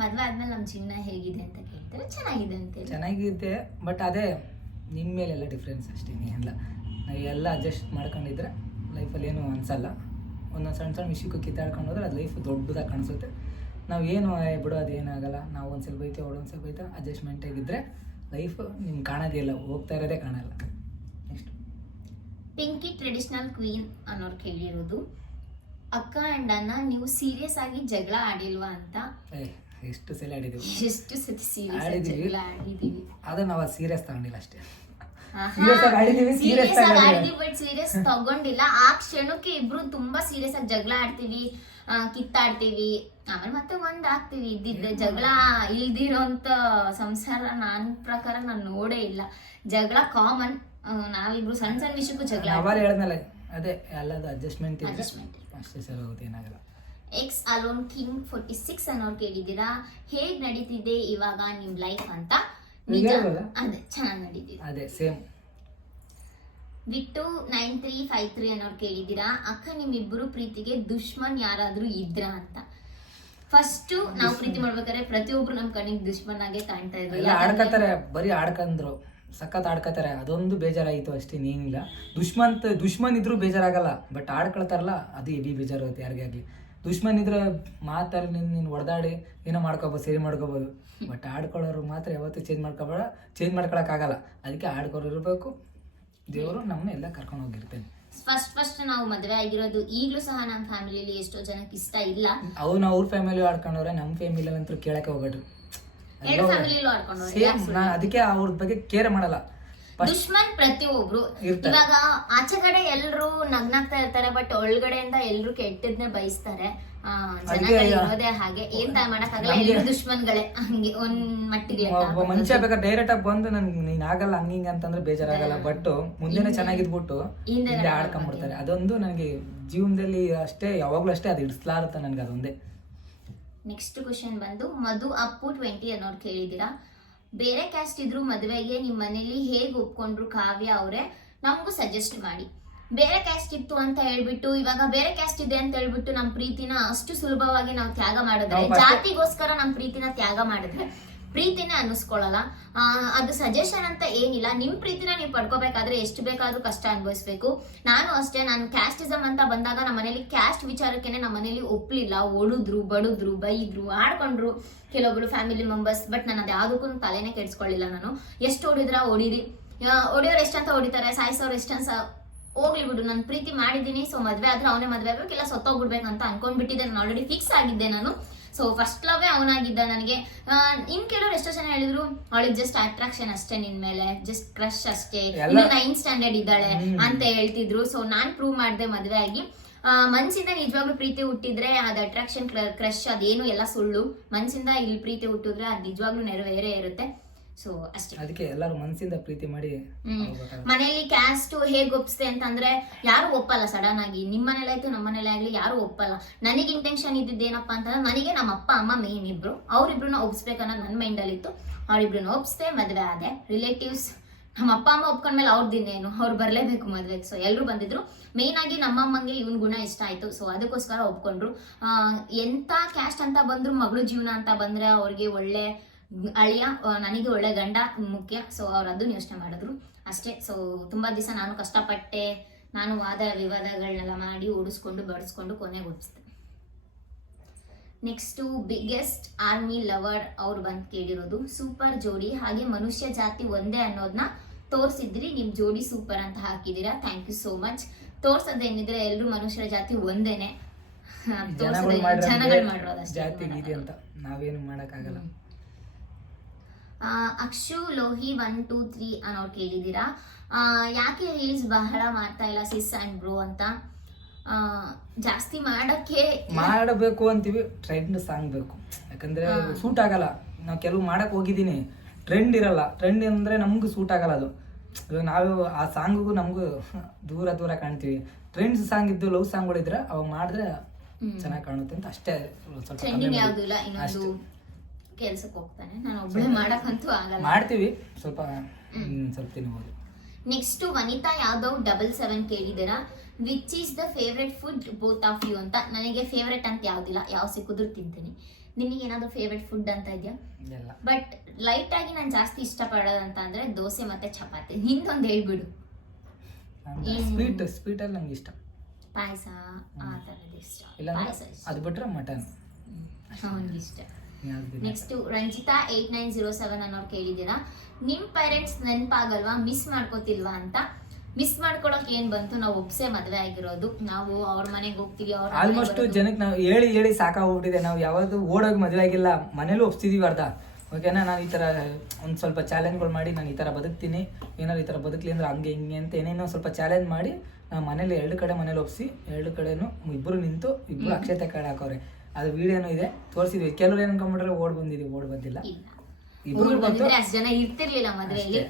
ಮದುವೆ ಆದ್ಮೇಲೆ ನಮ್ಮ ಚಿನ್ನ ಹೇಗಿದೆ ಅಂತ ಕೇಳ್ತಾರೆ. ಚೆನ್ನಾಗಿದೆ ಅಂತ ಹೇಳಿ. ಚೆನ್ನಾಗಿದೆ ಬಟ್ ಅದೇ ನಿಮ್ಮ ಮೇಲೆಲ್ಲ ಡಿಫ್ರೆನ್ಸ್ ಅಷ್ಟೇ ಎಲ್ಲ ನಾವು ಎಲ್ಲ ಅಡ್ಜಸ್ಟ್ ಮಾಡ್ಕೊಂಡಿದ್ರೆ ಲೈಫಲ್ಲಿ ಏನು ಅನ್ಸಲ್ಲ. ಒಂದೊಂದು ಸಣ್ಣ ಸಣ್ಣ ವಿಷಯಕ್ಕೂ ಕಿತ್ತಾಡ್ಕೊಂಡು ಹೋದ್ರೆ ಅದು ಲೈಫ್ ದೊಡ್ಡದಾಗಿ ಕಾಣಿಸುತ್ತೆ. ನಾವು ಏನು ಬಿಡೋ ಬಿಡು ಅದೇನಾಗಲ್ಲ ನಾವು ಒಂದು ಸ್ವಲ್ಪ ಐತೆ ಅವಳು ಒಂದು ಸ್ವಲ್ಪ ಐತೆ ಅಡ್ಜಸ್ಟ್ಮೆಂಟ್ ಆಗಿದ್ದರೆ ಲೈಫ್ ನಿಮ್ಗೆ ಕಾಣೋದೇ ಇಲ್ಲ ಹೋಗ್ತಾ ಇರೋದೇ ಕಾಣಲ್ಲ. ನೆಕ್ಸ್ಟ್ ಪಿಂಕಿ ಟ್ರೆಡಿಷನಲ್ ಕ್ವೀನ್ ಅನ್ನೋರು ಕೇಳಿರೋದು ಅಕ್ಕ ಅಂಡ್ ಅಣ್ಣ ನೀವು ಸೀರಿಯಸ್ ಆಗಿ ಜಗಳ ಆಡಿಲ್ವಾ ಅಂತ? ಎಷ್ಟು ಸಲ ಆಡಿದ್ದೀವಿ ಎಷ್ಟು ಸತಿ ಸೀರಿಯಸ್ ಆಡಿದೀವಿ. ಅದು ನಾವು ಸೀರಿಯಸ್ ತಗೊಂಡಿಲ್ಲ ಅಷ್ಟೇ. Serious ಆಗಿ ಆಡಿದೀವಿ, serious ಸೀರಿಯಸ್ ಆಗಿ ಆಡಿದೀವಿ ಬಟ್ ಸೀರಿಯಸ್ ತಗೊಂಡಿಲ್ಲ. ಆ ಕ್ಷಣಕ್ಕೆ ಇಬ್ರು ತುಂಬಾ ಸೀರಿಯಸ್ ಆಗಿ ಜಗಳ ಆಡ್ತೀವಿ ಆ, ಕಿತ್ತಾಡ್ತೀವಿ. ಆಮೇಲೆ ಮತ್ತೆ ಒಂದ್ ಆಗ್ತೀವಿ ಇದ್ದಿದ್ದೆ ಜಗಳ ಇಲ್ದಿರೋಂತ ಸಂಸಾರ ನಾನ್ ಪ್ರಕಾರ ನಾನು ನೋಡೇ ಇಲ್ಲ. ಜಗಳ ಕಾಮನ್ ನಾವಿಬ್ರು ಸಣ್ಣ ಸಣ್ಣ ವಿಷಯಕ್ಕೂ ಜಗಳ ಅವಾಗ ಹೇಳಿದ್ನಲ್ಲ ಅದೇ ಎಲ್ಲದು ಅಡ್ಜಸ್ಟ್ಮೆಂಟ್ ಇದೆ ಅಡ್ಜಸ್ಟ್ಮೆಂಟ್ ಅಷ್ಟೇ ಸರ್ ಹೋಗುತ್ತೆ ಏನಾಗಲ್ಲ. Ex alone king forty six ಅನ್ನೋರು ಕೇಳಿದ್ದೀರಾ? ಹೇಗ್ ನಡೀತಿದೆ ಇವಾಗ ನಿಮ್ ಲೈಫ್ ಅಂತ? ನಿಜ ಅದೇ ಚೆನ್ನಾಗಿ ನಡೀತಿದೆ. ಅದೇ ಸೇಮ್ ಬಿಟ್ಟು ನೈನ್ ತ್ರೀ ಫೈವ್ ತ್ರೀ ಅನ್ನೋರು ಕೇಳಿದ್ದೀರಾ? ಅಕ್ಕ ನಿಮ್ಮಿಬ್ಬರು ಪ್ರೀತಿಗೆ ದುಶ್ಮನ್ ಯಾರಾದ್ರೂ ಇದ್ರ ಅಂತ. ಫಸ್ಟ್ ನಾವು ಪ್ರೀತಿ ಮಾಡ್ಬೇಕಾದ್ರೆ ಪ್ರತಿಯೊಬ್ರು ನಮ್ ಕಣ್ಣಿಗೆ ದುಶ್ಮನ್ ಆಗೇ ಕಾಣ್ತಾ ಇದ್ರು. ಆಡ್ಕತಾರೆ ಬರೀ ಆಡ್ಕಂದ್ರು. ಸಖತ್ ಆಡ್ಕತಾರೆ. ಅದೊಂದು ಬೇಜಾರಾಯಿತು ಅಷ್ಟೇ ಏನಿಲ್ಲ ದುಶ್ಮನ್ ದುಶ್ಮನ್ ಇದ್ರೂ ಬೇಜಾರಾಗಲ್ಲ. ಬಟ್ ಆಡ್ಕೊಳ್ತಾರಲ್ಲ ಅದು ಎಬಿ ಬೇಜಾರಾಗುತ್ತೆ ಯಾರಿಗೆ ಆಗಲಿ ದುಶ್ಮನ್ ಇದ್ರೆ ಮಾತಾಡಿ ನೀನು ನೀನು ಹೊಡೆದಾಡಿ ಏನೋ ಮಾಡ್ಕೋಬೋದು ಸೇರಿ ಮಾಡ್ಕೋಬೋದು. ಬಟ್ ಆಡ್ಕೊಳ್ಳೋರು ಮಾತ್ರ ಯಾವತ್ತೂ ಚೇಂಜ್ ಮಾಡ್ಕೋಬೇಡ ಚೇಂಜ್ ಮಾಡ್ಕೊಳಕ್ಕಾಗಲ್ಲ ಅದಕ್ಕೆ ಆಡ್ಕೊಳ್ಳೋರು ಇರಬೇಕು. ದೇವರು ನಮ್ಮನ್ನ ಎಲ್ಲ ಕರ್ಕೊಂಡು ಹೋಗಿರ್ತೇನೆ. ಫಸ್ಟ್ ಫಸ್ಟ್ ನಾವು ಮದುವೆ ಆಗಿರೋದು ಈಗಲೂ ಸಹ ನಮ್ಮ ಫ್ಯಾಮಿಲಿಲಿ ಎಷ್ಟೋ ಜನಕ್ಕೆ ಇಷ್ಟ ಇಲ್ಲ. ಅವ್ರು ಅವ್ರ ಫ್ಯಾಮಿಲಿ ಆಡ್ಕೊಂಡವ್ರೆ ನಮ್ಮ ಫ್ಯಾಮಿಲಿ ಅಂತೂ ಕೇಳಕ್ಕೆ ಹೋಗಡ್ರಿ ಎರಡು ಫ್ಯಾಮಿಲಿಲೂ ನಾ ಅದಕ್ಕೆ ಅವ್ರ ಬಗ್ಗೆ ಕೇರ್ ಮಾಡಲ್ಲ. ದುಶ್ಮನ್ ಪ್ರತಿ ಒಬ್ರು ಇವಾಗ ಆಚೆ ಕಡೆ ಎಲ್ರು ನಗ್ನಾಗ್ತಾ ಇರ್ತಾರೆ ಬಟ್ ಒಳಗಡೆಯಿಂದ ಎಲ್ರು ಕೆಟ್ಟದ್ನೆ ಬಯಸ್ತಾರೆ. ಇರೋದೇ ಹಾಗೆ. ಏನ್ ತಾ ಮಾಡಕ್ಕಾಗಲ್ಲ? ನಮ್ಗೆ- ಎಲ್ರು ದುಶ್ಮನ್ಗಳೇ. ಹಂಗೆ ಒಂದ್ ಮಟ್ಟಿಗೆ ಲೆಕ್ಕ ಒಬ್ಬ ಹಾಕೋದು. ಮನುಷ್ಯ ಬೇಕಾದ್ರೆ ಡೈರೆಕ್ಟ್ ಆಗಿ ಬಂದು ನನ್ಗೆ ನೀನ್ ಆಗಲ್ಲ ಹಂಗ ಹಿಂಗ ಅಂತಂದ್ರೆ ಬೇಜಾರಾಗಲ್ಲ. ಬಟ್ ಮುಂದೆನೆ ಚೆನ್ನಾಗಿದ್ಬಿಟ್ಟು ಹಿಂದೆ ಆಡ್ಕೊಂಡ್ಬಿಡ್ತಾರೆ. ಅದೊಂದು ನನಗೆ ಜೀವನದಲ್ಲಿ ಅಷ್ಟೇ ಯಾವಾಗ್ಲೂ ಅಷ್ಟೇ ಅದು ಇಡಿಸ್ಲಾರುತ್ತೆ ನನ್ಗೆ ಅದೊಂದೇ. ನೆಕ್ಸ್ಟ್ ಕ್ವಶನ್ ಬಂದು ಮಧು ಅಪ್ಪು ಟ್ವೆಂಟಿ ಅನ್ನೋರು ಕೇಳಿದ್ದೀರಾ? ಬೇರೆ ಕ್ಯಾಸ್ಟ್ ಇದ್ರು ಮದುವೆಗೆ ನಿಮ್ಮ ಮನೇಲಿ ಹೇಗ್ ಒಪ್ಕೊಂಡ್ರು ಕಾವ್ಯ ಅವರೇ? ನಮಗೂ ಸಜೆಸ್ಟ್ ಮಾಡಿ. ಬೇರೆ ಕ್ಯಾಸ್ಟ್ ಇತ್ತು ಅಂತ ಹೇಳ್ಬಿಟ್ಟು ಇವಾಗ ಬೇರೆ ಕ್ಯಾಸ್ಟ್ ಇದೆ ಅಂತ ಹೇಳ್ಬಿಟ್ಟು ನಮ್ ಪ್ರೀತಿನ ಅಷ್ಟು ಸುಲಭವಾಗಿ ನಾವು ತ್ಯಾಗ ಮಾಡಿದ್ರೆ ಜಾತಿಗೋಸ್ಕರ ನಮ್ ಪ್ರೀತಿನ ತ್ಯಾಗ ಮಾಡಿದ್ರೆ ಪ್ರೀತಿನೇ ಅನ್ನಿಸ್ಕೊಳ್ಳಲ್ಲ. ಅದು ಸಜೆಷನ್ ಅಂತ ಏನಿಲ್ಲ. ನಿಮ್ ಪ್ರೀತಿನ ನೀವು ಪಡ್ಕೋಬೇಕಾದ್ರೆ ಎಷ್ಟು ಬೇಕಾದ್ರೂ ಕಷ್ಟ ಅನುಭವಿಸ್ಬೇಕು. ನಾನು ಅಷ್ಟೇ, ನಾನು ಕ್ಯಾಸ್ಟಿಸಮ್ ಅಂತ ಬಂದಾಗ ನಮ್ಮ ಮನೇಲಿ ಕ್ಯಾಸ್ಟ್ ವಿಚಾರಕ್ಕೇನೆ ನಮ್ಮ ಮನೇಲಿ ಒಪ್ಲಿಲ್ಲ. ಒಡಿದ್ರು ಬಡಿದ್ರು, ಬೈದ್ರು, ಆಡ್ಕೊಂಡ್ರು ಕೆಲವೊಬ್ರು ಫ್ಯಾಮಿಲಿ ಮೆಂಬರ್ಸ್ ಬಟ್ ನಾನು ಅದ್ಯಾವುದಕ್ಕೂ ತಲೆನೇ ಕೆಡ್ಸ್ಕೊಳ್ಳಿಲ್ಲ ನಾನು. ಎಷ್ಟು ಹೊಡಿದ್ರ ಹೊಡೀರಿ ಹೊಡಿಯೋರು ಎಷ್ಟಂತ ಹೊಡಿತಾರೆ ಸಾಯಿಸೋರು ಎಷ್ಟಂತ? ಹೋಗ್ಲಿ ಬಿಡು, ನಾನು ಪ್ರೀತಿ ಮಾಡಿದ್ದೀನಿ ಸೊ ಮದ್ವೆ ಆದ್ರೆ ಅವನೇ ಮದ್ವೆ ಆಗ್ಬೇಕು, ಇಲ್ಲ ಅಂತ ಅನ್ಕೊಂಡ್ಬಿಟ್ಟಿದ್ದೆ. ನಾನು ಆಲ್ರೆಡಿ ಫಿಕ್ಸ್ ಆಗಿದ್ದೆ ನಾನು. ಸೊ ಫಸ್ಟ್ ಲವೇ ಅವನಾಗಿದ್ದ ನನಗೆ. ಇನ್ ಕೆಲವ್ರು ಎಷ್ಟೋ ಜನ ಹೇಳಿದ್ರು ಅವಳಿಗೆ ಜಸ್ಟ್ ಅಟ್ರಾಕ್ಷನ್ ಅಷ್ಟೇ ನಿನ್ ಮೇಲೆ ಜಸ್ಟ್ ಕ್ರಶ್ ಅಷ್ಟೇ. ನೈನ್ ಸ್ಟ್ಯಾಂಡರ್ಡ್ ಇದ್ದಾಳೆ ಅಂತ ಹೇಳ್ತಿದ್ರು. ಸೊ ನಾನ್ ಪ್ರೂವ್ ಮಾಡಿದೆ ಮದ್ವೆ ಆಗಿ. ಮನ್ಸಿಂದ ನಿಜವಾಗ್ಲೂ ಪ್ರೀತಿ ಹುಟ್ಟಿದ್ರೆ ಅದ್ ಅಟ್ರಾಕ್ಷನ್ ಕ್ರಶ್ ಅದೇನು ಎಲ್ಲ ಸುಳ್ಳು. ಮನ್ಸಿಂದ ಇಲ್ಲಿ ಪ್ರೀತಿ ಹುಟ್ಟಿದ್ರೆ ಅದ್ ನಿಜವಾಗ್ಲೂ ನೆರವೇರೇ ಇರುತ್ತೆ. ಸೊ ಅಷ್ಟೇ. ಅದಕ್ಕೆ ಎಲ್ಲರೂ ಮನಸ್ಸಿಂದ ಪ್ರೀತಿ ಮಾಡಿ ಹ್ಮ್. ಮನೆಯಲ್ಲಿ ಕ್ಯಾಸ್ಟ್ ಹೇಗ್ ಒಪ್ಸ್ತೆ ಅಂತಂದ್ರೆ ಯಾರು ಒಪ್ಪಲ್ಲ ಸಡನ್ ಆಗಿ. ನಿಮ್ಮ ಮನೇಲಿ ಆಯ್ತು ನಮ್ಮ ಮನೇಲಿ ಆಗ್ಲಿ ಯಾರು ಒಪ್ಪಲ್ಲ. ನನಗೆ ಇಂಟೆನ್ಷನ್ ಇದ್ದಿದ್ದೇನಪ್ಪ ಅಂತಂದ್ರೆ ನನಗೆ ನಮ್ಮ ಅಪ್ಪ ಅಮ್ಮ ಮೇನ್ ಇಬ್ರು. ಅವ್ರಿಬ್ರನ್ನ ಒಪ್ಸ್ಬೇಕನ್ನೋದು ನನ್ನ ಮೈಂಡ್ ಅಲ್ಲಿ ಇತ್ತು. ಅವ್ರಿಬ್ರನ್ನ ಒಪ್ಸ್ದೆ ಮದ್ವೆ ಆದೆ. ರಿಲೇಟಿವ್ಸ್ ನಮ್ಮ ಅಪ್ಪ ಅಮ್ಮ ಒಪ್ಕೊಂಡ್ಮೇಲೆ ಏನು ಅವ್ರು ಬರ್ಲೇಬೇಕು ಮದ್ವೆಗೆ. ಸೊ ಎಲ್ಲರೂ ಬಂದಿದ್ರು. ಮೇನ್ ಆಗಿ ನಮ್ಮಮ್ಮಂಗೆ ಇವನ್ ಗುಣ ಇಷ್ಟ ಆಯ್ತು. ಸೊ ಅದಕ್ಕೋಸ್ಕರ ಒಪ್ಕೊಂಡ್ರು. ಎಂತ ಕ್ಯಾಸ್ಟ್ ಅಂತ ಬಂದ್ರು ಮಗಳು ಜೀವನ ಅಂತ ಬಂದ್ರೆ ಅವ್ರಿಗೆ ಒಳ್ಳೆ ಅಳಿಯ ನನಗೆ ಒಳ್ಳೆ ಗಂಡ ಮುಖ್ಯ. ಸೊ ಅವ್ರು ಅದನ್ನು ಯೋಚನೆ ಮಾಡಿದ್ರು. ಅಷ್ಟೇ. ಸೊ ತುಂಬಾ ದಿವಸ ನಾನು ಕಷ್ಟಪಟ್ಟೆ. ನಾನು ವಾದ ವಿವಾದಗಳನ್ನೆಲ್ಲ ಮಾಡಿ ಓಡಿಸ್ಕೊಂಡು ಬಡಿಸ್ಕೊಂಡು ಕೊನೆಗೆ ಒಪ್ಪಿಸ್ದೆ ನೆಕ್ಸ್ಟು ಬಿಗ್ಗೆಸ್ಟ್ ಆರ್ಮಿ ಲವರ್ ಅವ್ರು ಬಂದು ಕೇಳಿರೋದು ಸೂಪರ್ ಜೋಡಿ ಹಾಗೆ ಮನುಷ್ಯ ಜಾತಿ ಒಂದೇ ಅನ್ನೋದನ್ನ ತೋರಿಸಿದ್ರಿ ನಿಮ್ ಜೋಡಿ ಸೂಪರ್ ಅಂತ ಹಾಕಿದೀರಾ ಥ್ಯಾಂಕ್ ಯು ಸೋ ಮಚ್ ತೋರ್ಸೋದೇನಿದ್ರೆ ಎಲ್ಲರೂ ಮನುಷ್ಯರ ಜಾತಿ ಒಂದೇನೆ. ಜನಗಳು ಮಾಡಿರೋದು ನಾವೇನು ಮಾಡೋಕ್ಕಾಗಲ್ಲ. Akshu Lohi one two three ಅನ್ನೋರು ಕೇಳಿದ್ದೀರಾ? ಯಾಕೆ ರೀಲ್ಸ್ ಬಹಳ ಮಾಡ್ತಾ ಇಲ್ಲ ಸಿಸ್ ಅಂಡ್ ಬ್ರೋ ಅಂತ? ಜಾಸ್ತಿ ಮಾಡಕ್ಕೆ ಮಾಡಬೇಕು ಅಂತೀವಿ ಟ್ರೆಂಡ್ ಸಾಂಗ್ ಬೇಕು. ಯಾಕಂದ್ರೆ ಸೂಟ್ ಆಗಲ್ಲ. ನಾವು ಕೆಲವು ಮಾಡಕ್ ಹೋಗಿದ್ದೀನಿ. ಟ್ರೆಂಡ್ ಇರಲ್ಲ. ಟ್ರೆಂಡ್ ಅಂದ್ರೆ ನಮಗೂ ಸೂಟ್ ಆಗಲ್ಲ ಅದು. ಇವಾಗ ನಾವು ಆ ಸಾಂಗಿಗೂ ನಮಗೂ ದೂರ ದೂರ ಕಾಣ್ತೀವಿ. ಟ್ರೆಂಡ್ಸ್ ಸಾಂಗ್ ಇದ್ದು ಲವ್ ಸಾಂಗ್ಗಳಿದ್ರೆ ಅವಾಗ ಮಾಡಿದ್ರೆ. ಚೆನ್ನಾಗಿ ಕಾಣುತ್ತೆ ಅಂತ ಅಷ್ಟೇ ಸ್ವಲ್ಪ ಕೆಲ್ಸಕ್ಕೆ ಹೋಗ್ತಾನೆ. ನಾನು ಒಬ್ಬಳೆ ಮಾಡಕ್ಕಂತೂ ಆಗಲ್ಲ. ಮಾಡ್ತೀವಿ. ಸ್ವಲ್ಪ ಸ್ವಲ್ಪ ತಿನ್ಬೋದು. Next Vanita Yadav double seven ಕೇಳಿದ್ದೀರಾ? Which is the favourite food both of you ಅಂತ. ನನಗೆ ಫೇವ್ರೆಟ್ ಅಂತ ಯಾವ್ದಿಲ್ಲ. ಯಾವ ಸಿಕ್ಕಿದ್ರು ತಿಂತೀನಿ. ನಿನಗೆ ಏನಾದ್ರು ಫೇವ್ರೆಟ್ ಫುಡ್ ಅಂತ ಇದೆಯಾ? ಬಟ್ ಲೈಟ್ ಆಗಿ ನಾನು ಜಾಸ್ತಿ ಇಷ್ಟಪಡೋದಂತ ಅಂದ್ರೆ ದೋಸೆ ಮತ್ತೆ ಚಪಾತಿ. ನಿಂದೊಂದು ಹೇಳ್ಬಿಡು. ಸ್ವೀಟ್ ಸ್ವೀಟ್ ಅಲ್ಲಿ ನಂಗೆ ಇಷ್ಟ. ಪಾಯಸ ಆ ಥರದ್ದು ಇಷ್ಟ. ಪಾಯಸ ಅದು ಬಿಟ್ರೆ ಮಟನ್. ಅವನಿಗೆ ಇಷ್ಟ. Next Ranjitha eight nine zero seven ಅನ್ನೋರು ಕೇಳಿದ್ದೀರಾ? ನಿಮ್ ಪೇರೆಂಟ್ಸ್ ನೆನಪಾಗಲ್ವಾ? ಮಿಸ್ ಮಾಡ್ಕೋತಿಲ್ವಾ ಅಂತ? ಮಿಸ್ ಮಾಡ್ಕೊಳಕ್ ಏನ್ ಬಂತು? ನಾವು ಒಬ್ಸೆ ಮದ್ವೆ ಆಗಿರೋದು. ನಾವು ಅವ್ರ ಮನೆಗೆ ಹೋಗ್ತೀವಿ ಅವ್ರ ಆಲ್ಮೋಸ್ಟ್ ಜನಕ್ಕೆ ನಾವು ಹೇಳಿ ಹೇಳಿ ಸಾಕಾಗ್ಬಿಟ್ಟಿದೆ. ನಾವು ಯಾವುದು ಓಡೋಗಿ ಮದ್ವೆ ಆಗಿಲ್ಲ. ಮನೇಲೂ ಒಪ್ಸಿದೀವಿ ಅರ್ಧ. ಓಕೆನಾ ನಾನು ಈ ಥರ ಒಂದು ಸ್ವಲ್ಪ ಚಾಲೆಂಜ್ಗಳು ಮಾಡಿ ನಾನು ಈ ಥರ ಬದುಕ್ತೀನಿ. ಏನಾದ್ರು ಈ ಥರ ಬದುಕಲಿ ಅಂದ್ರೆ ಹಂಗೆ ಹಿಂಗೆ ಅಂತ ಏನೇನೋ ಸ್ವಲ್ಪ ಚಾಲೆಂಜ್ ಮಾಡಿ ನಾವು ಮನೇಲಿ ಎರಡು ಕಡೆ ಮನೇಲಿ ಒಪ್ಸಿ ಎರಡು ಕಡೆನೂ ಇಬ್ಬರು ನಿಂತು ಇಬ್ಬರು ಅಕ್ಷತೆ ಕಾರ್ಡ್ ಹಾಕೋರೆ. ಅದು ವಿಡಿಯೋನೂ ಇದೆ. ತೋರಿಸಿದ್ವಿ. ಕೆಲವ್ರು ಏನು ಅನ್ಕೊಂಡ್ಬಿಟ್ರೆ ಓಡ್ ಬಂದಿದ್ದೀವಿ ಓಡ್ ಬಂದಿಲ್ಲ. ಇಬ್ರು ಬಂತು ಬಂದಿದ್ರೆ ಜನ ಇರ್ತಿರ್ಲಿಲ್ಲ ಮದ್ವೆಯಲ್ಲಿ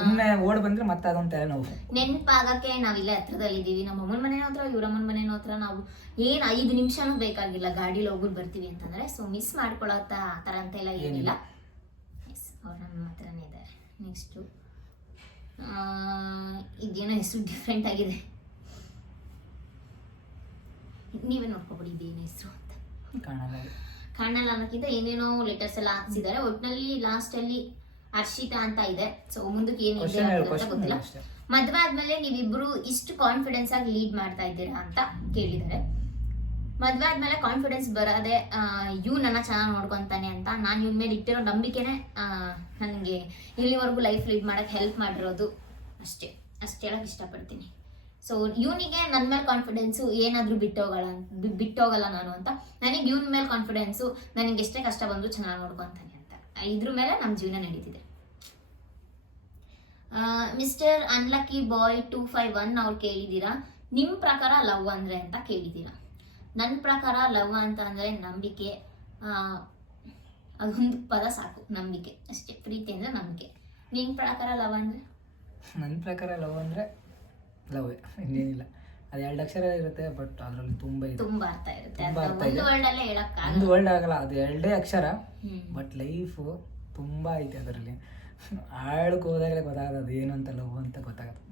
ಸುಮ್ಮನೆ ಓಡ್ ಬಂದ್ರೆ ಮತ್ತೆ ಅದೊಂದು ತಲೆನೋವು ನೆನ್ಪಾಗಕ್ಕೆ ನಾವಿಲ್ಲೇ ಹತ್ರದಲ್ಲಿದ್ದೀವಿ. ನಮ್ಮ ಅಮ್ಮನ ಮನೆ ಹತ್ರ ಇವ್ರಮ್ಮನ ಮನೆ ಹತ್ರ ನಾವು ಏನ್ ಐದು ನಿಮಿಷನೂ ಬೇಕಾಗಿಲ್ಲ. ಗಾಡಿಲಿ ಹೋಗ್ಬಿಟ್ಟು ಬರ್ತೀವಿ ಅಂತಂದ್ರೆ ಸೊ ಮಿಸ್ ಮಾಡ್ಕೊಳತ್ತ ಆ ಅಂತ ಎಲ್ಲ ಏನಿಲ್ಲ. ಅವ್ರು ನಮ್ಮ ಹತ್ರನೇ ಇದ್ದಾರೆ. ನೆಕ್ಸ್ಟು ಇದೇನೋ ಹೆಸರು ಡಿಫ್ರೆಂಟ್ ಆಗಿದೆ. ನೀವೇ ನೋಡ್ಕೊಬಿಡಿ ಇದೇನು ಹೆಸರು? ಕಾಣಲ್ಲ ಅನ್ನೋಕ್ಕಿಂತ ಏನೇನೋ ಲೆಟರ್ಸ್ ಎಲ್ಲ ಹಾಕ್ಸಿದ್ದಾರೆ. ಒಟ್ಟಿನಲ್ಲಿ ಲಾಸ್ಟ್ ಅಲ್ಲಿ ಹರ್ಷಿತಾ ಅಂತ ಇದೆ. ಸೊ ಮುಂದಕ್ಕೆ ಏನಿದೆ ಕ್ವಶನ್ ಅಂತ ಗೊತ್ತಿಲ್ಲ. ಮದ್ವೆ ಆದ್ಮೇಲೆ ನೀವಿಬ್ರು ಇಷ್ಟು ಕಾನ್ಫಿಡೆನ್ಸ್ ಆಗಿ ಲೀಡ್ ಮಾಡ್ತಾ ಇದ್ದೀರಾ ಅಂತ ಕೇಳಿದ್ದಾರೆ. ಮದ್ವೆ ಆದ್ಮೇಲೆ ಕಾನ್ಫಿಡೆನ್ಸ್ ಬರದೆ ಇವ್ ನನ್ನ ಚೆನ್ನಾಗಿ ನೋಡ್ಕೊಂತಾನೆ ಅಂತ ನಾನು ಇವ್ನ ಮೇಲೆ ಇಟ್ಟಿರೋ ನಂಬಿಕೆನೆ ನನಗೆ ಇಲ್ಲಿವರೆಗೂ ಲೈಫ್ ಲೀಡ್ ಮಾಡಕ್ಕೆ ಹೆಲ್ಪ್ ಮಾಡಿರೋದು ಅಷ್ಟೇ. ಅಷ್ಟೇ ಹೇಳಕ್ ಇಷ್ಟಪಡ್ತೀನಿ. ಸೊ ಇವನಿಗೆ ನನ್ನ ಮೇಲೆ ಕಾನ್ಫಿಡೆನ್ಸು ಏನಾದರೂ ಬಿಟ್ಟೋಗಲ್ಲ ಬಿಟ್ಟು ಬಿಟ್ಟೋಗಲ್ಲ ನಾನು ಅಂತ. ನನಗೆ ಇವನ ಮೇಲೆ ಕಾನ್ಫಿಡೆನ್ಸು ನನಗೆ ಎಷ್ಟೇ ಕಷ್ಟ ಬಂದರೂ ಚೆನ್ನಾಗಿ ನೋಡ್ಕೊತಾನೆ ಅಂತ. ಇದ್ರ ಮೇಲೆ ನಮ್ಮ ಜೀವನ ನಡೀತಿದೆ. Mister unlucky boy two five one ಅವ್ರು ಕೇಳಿದ್ದೀರಾ? ನಿಮ್ಮ ಪ್ರಕಾರ ಲವ್ ಅಂದರೆ ಅಂತ ಕೇಳಿದ್ದೀರಾ. ನನ್ನ ಪ್ರಕಾರ ಲವ್ ಅಂತ ಅಂದರೆ ನಂಬಿಕೆ. ಅದೊಂದು ಪದ ಸಾಕು, ನಂಬಿಕೆ. ಅಷ್ಟೇ, ಪ್ರೀತಿ ಅಂದರೆ ನಂಬಿಕೆ. ನಿಮ್ಮ ಪ್ರಕಾರ ಲವ್ ಅಂದರೆ? ನನ್ನ ಪ್ರಕಾರ ಲವ್ ಅಂದರೆ ಲವ್ ಇನ್ನೇನಿಲ್ಲ. ಅದು ಎರಡು ಅಕ್ಷರ ಇರುತ್ತೆ ಬಟ್ ಅದರಲ್ಲಿ ತುಂಬ ಇದೆ. ತುಂಬ ಅರ್ಥ ಇರುತ್ತೆ. ತುಂಬಾ ಅರ್ಥ ಇದೆ. ಒಂದು ವರ್ಲ್ಡ್ ಆಗಲ್ಲ ಅದು ಎರಡೇ ಅಕ್ಷರ. ಬಟ್ ಲೈಫು ತುಂಬ ಐತೆ ಅದರಲ್ಲಿ. ಆಳಕ್ಕೆ ಹೋದಾಗಲೇ ಗೊತ್ತಾಗೋದು ಏನು ಅಂತ ಲವ್ ಅಂತ ಗೊತ್ತಾಗೋದು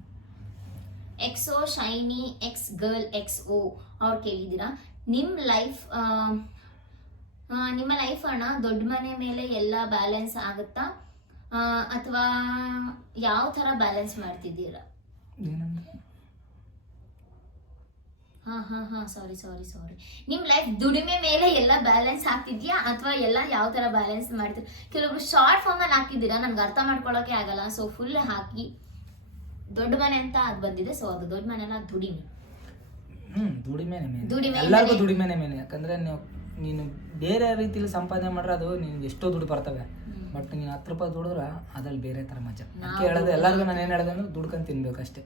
ex O shiny ex girl ex O ಅವ್ರು ಕೇಳಿದ್ದೀರಾ? ನಿಮ್ಮ ಲೈಫ್ ನಿಮ್ಮ ಲೈಫ್ ಅಣ್ಣ ದೊಡ್ಡ ಮನೆ ಮೇಲೆ ಎಲ್ಲ ಬ್ಯಾಲೆನ್ಸ್ ಆಗುತ್ತಾ? ಅಥವಾ ಯಾವ ಥರ ಬ್ಯಾಲೆನ್ಸ್ ಮಾಡ್ತಿದ್ದೀರಾ? ಏನಂದ್ರೆ? ಹಾ ಹಾ ಹಾ ಸಾರಿ ಸಾರಿ ಸಾರಿ ನಿಮ್ ಲೈಫ್ ದುಡಿಮೆ ಮೇಲೆ ಎಲ್ಲ ಬ್ಯಾಲೆನ್ಸ್ ಹಾಕ್ತಿದ್ಯಾ? ಅಥವಾ ಎಲ್ಲ ಯಾವ ತರ ಬ್ಯಾಲೆನ್ಸ್ ಮಾಡ್ತೀರಿ? ಕೆಲವೊಬ್ರು ಶಾರ್ಟ್ ಫಾರ್ಮ್ ಅಲ್ಲಿ ಹಾಕಿದ್ದೀರಾ ನನ್ಗೆ ಅರ್ಥ ಮಾಡ್ಕೊಳಕ್ಕೆ ಆಗಲ್ಲ. ಸೊ ಫುಲ್ ಹಾಕಿ ದೊಡ್ಡ ಮನೆ ಅಂತ ಅದು ಬಂದಿದೆ. ಸೊ ಅದು ದೊಡ್ಡ ಮನೆ ಅಲ್ಲ ದುಡಿಮೆ. ಹ್ಮ್ ದುಡಿಮೆನೆ ಮೇಲೆ. ದುಡಿಮೆ ಎಲ್ಲರಿಗೂ ಮೇಲೆ- ದುಡಿಮೆನೆ ಮೇಲೆ. ಯಾಕಂದ್ರೆ ನೀವು ನೀನು ಬೇರೆ ರೀತಿಲಿ ಸಂಪಾದನೆ ಮಾಡ್ರೆ ಅದು ನಿನ್ಗೆ ಎಷ್ಟೋ ದುಡ್ಡು ಬರ್ತವೆ. ಬಟ್ ನೀನು ಹತ್ತು ರೂಪಾಯಿ ದುಡಿದ್ರೆ ಅದ್ರಲ್ಲಿ ಬೇರೆ ತರ ಮಜಾ. ಅದಕ್ಕೆ ಹೇಳೋದು ಎಲ್ಲರಿಗೂ ನಾನು ಏನು ಹೇಳೋದು ಅಂದ್ರೆ ದುಡ್ಕೊಂಡು ತಿನ್ಬೇಕು ಅಷ್ಟೇ.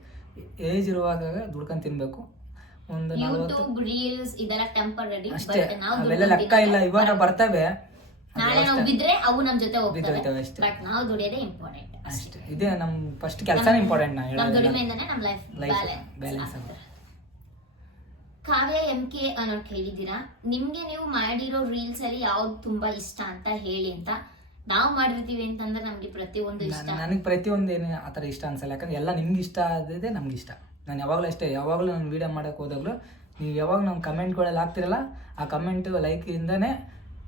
ಏಜ್ ಇರುವಾಗ ದುಡ್ಕೊಂಡು ತಿನ್ಬೇಕು. ಒಂದು ನಲ್ವತ್ತು ಯೂಟ್ಯೂಬ್ ರೀಲ್ಸ್ ಇದೆಲ್ಲ ಟೆಂಪರರಿ ಅಷ್ಟೇ. ಬಟ್ ನಾವು ಅವೆಲ್ಲ ಲೆಕ್ಕ ಇಲ್ಲ ಇವಾಗ ಬರ್ತವೆ. ನಾಳೆ ನಾವು ಬಿದ್ರೆ ಅವು ನಮ್ ಜೊತೆ ಹೋಗ್ತವೆ. ಬಿದ್ದೋಯ್ತವೆ ಅಷ್ಟೇ. ಬಟ್ ನಾವು ದುಡಿಯೋದೇ ಇಂಪಾರ್ಟೆಂಟ್ ಅಷ್ಟೇ. ಇದೇ ನಮ್ಮ ಫಸ್ಟ್ ಕೆಲಸನೇ ಇಂಪಾರ್ಟೆಂಟ್ ನಾ ನಮ್ ಹೇಳೋದು ದುಡಿಮೆಯಿಂದಾನೆ ನಮ್ ಲೈಫ್ Life ಬ್ಯಾಲೆನ್ಸ್ balance ಆಗುತ್ತೆ. ಕಾವ್ಯ ಎಂ ಕೆ ಅನ್ನೋರು ಕೇಳಿದ್ದೀರಾ? ನಿಮ್ಗೆ ನೀವು ಮಾಡಿರೋ ರೀಲ್ಸ್ ಅಲ್ಲಿ ಯಾವ್ದು ತುಂಬಾ ಇಷ್ಟ ಅಂತ ಹೇಳಿ ಅಂತ. ನಾವು ಮಾಡಿರ್ತೀವಿ ಅಂತಂದ್ರೆ ನಮ್ಗೆ ಪ್ರತಿಯೊಂದು ಇಷ್ಟ. ನನಗೆ ಪ್ರತಿಯೊಂದು ಏನು ಆತರ ಥರ ಇಷ್ಟ ಅನ್ಸಲ್ಲ. ಯಾಕಂದ್ರೆ ಎಲ್ಲ ನಿಮ್ಗೆ ಇಷ್ಟ ಆದ್ರೆ ನಮ್ಗೆ ಇಷ್ಟ. ನಾನು ಯಾವಾಗಲೂ ಅಷ್ಟೇ, ಯಾವಾಗಲೂ ನಾನು ವೀಡಿಯೋ ಮಾಡೋಕೆ ಹೋದಾಗಲೂ ನೀವು ಯಾವಾಗ ನಮ್ಮ ಕಮೆಂಟ್ಗಳೆಲ್ಲ ಹಾಕ್ತಿರಲ್ಲ, ಆ ಕಮೆಂಟು ಲೈಕಿಂದನೇ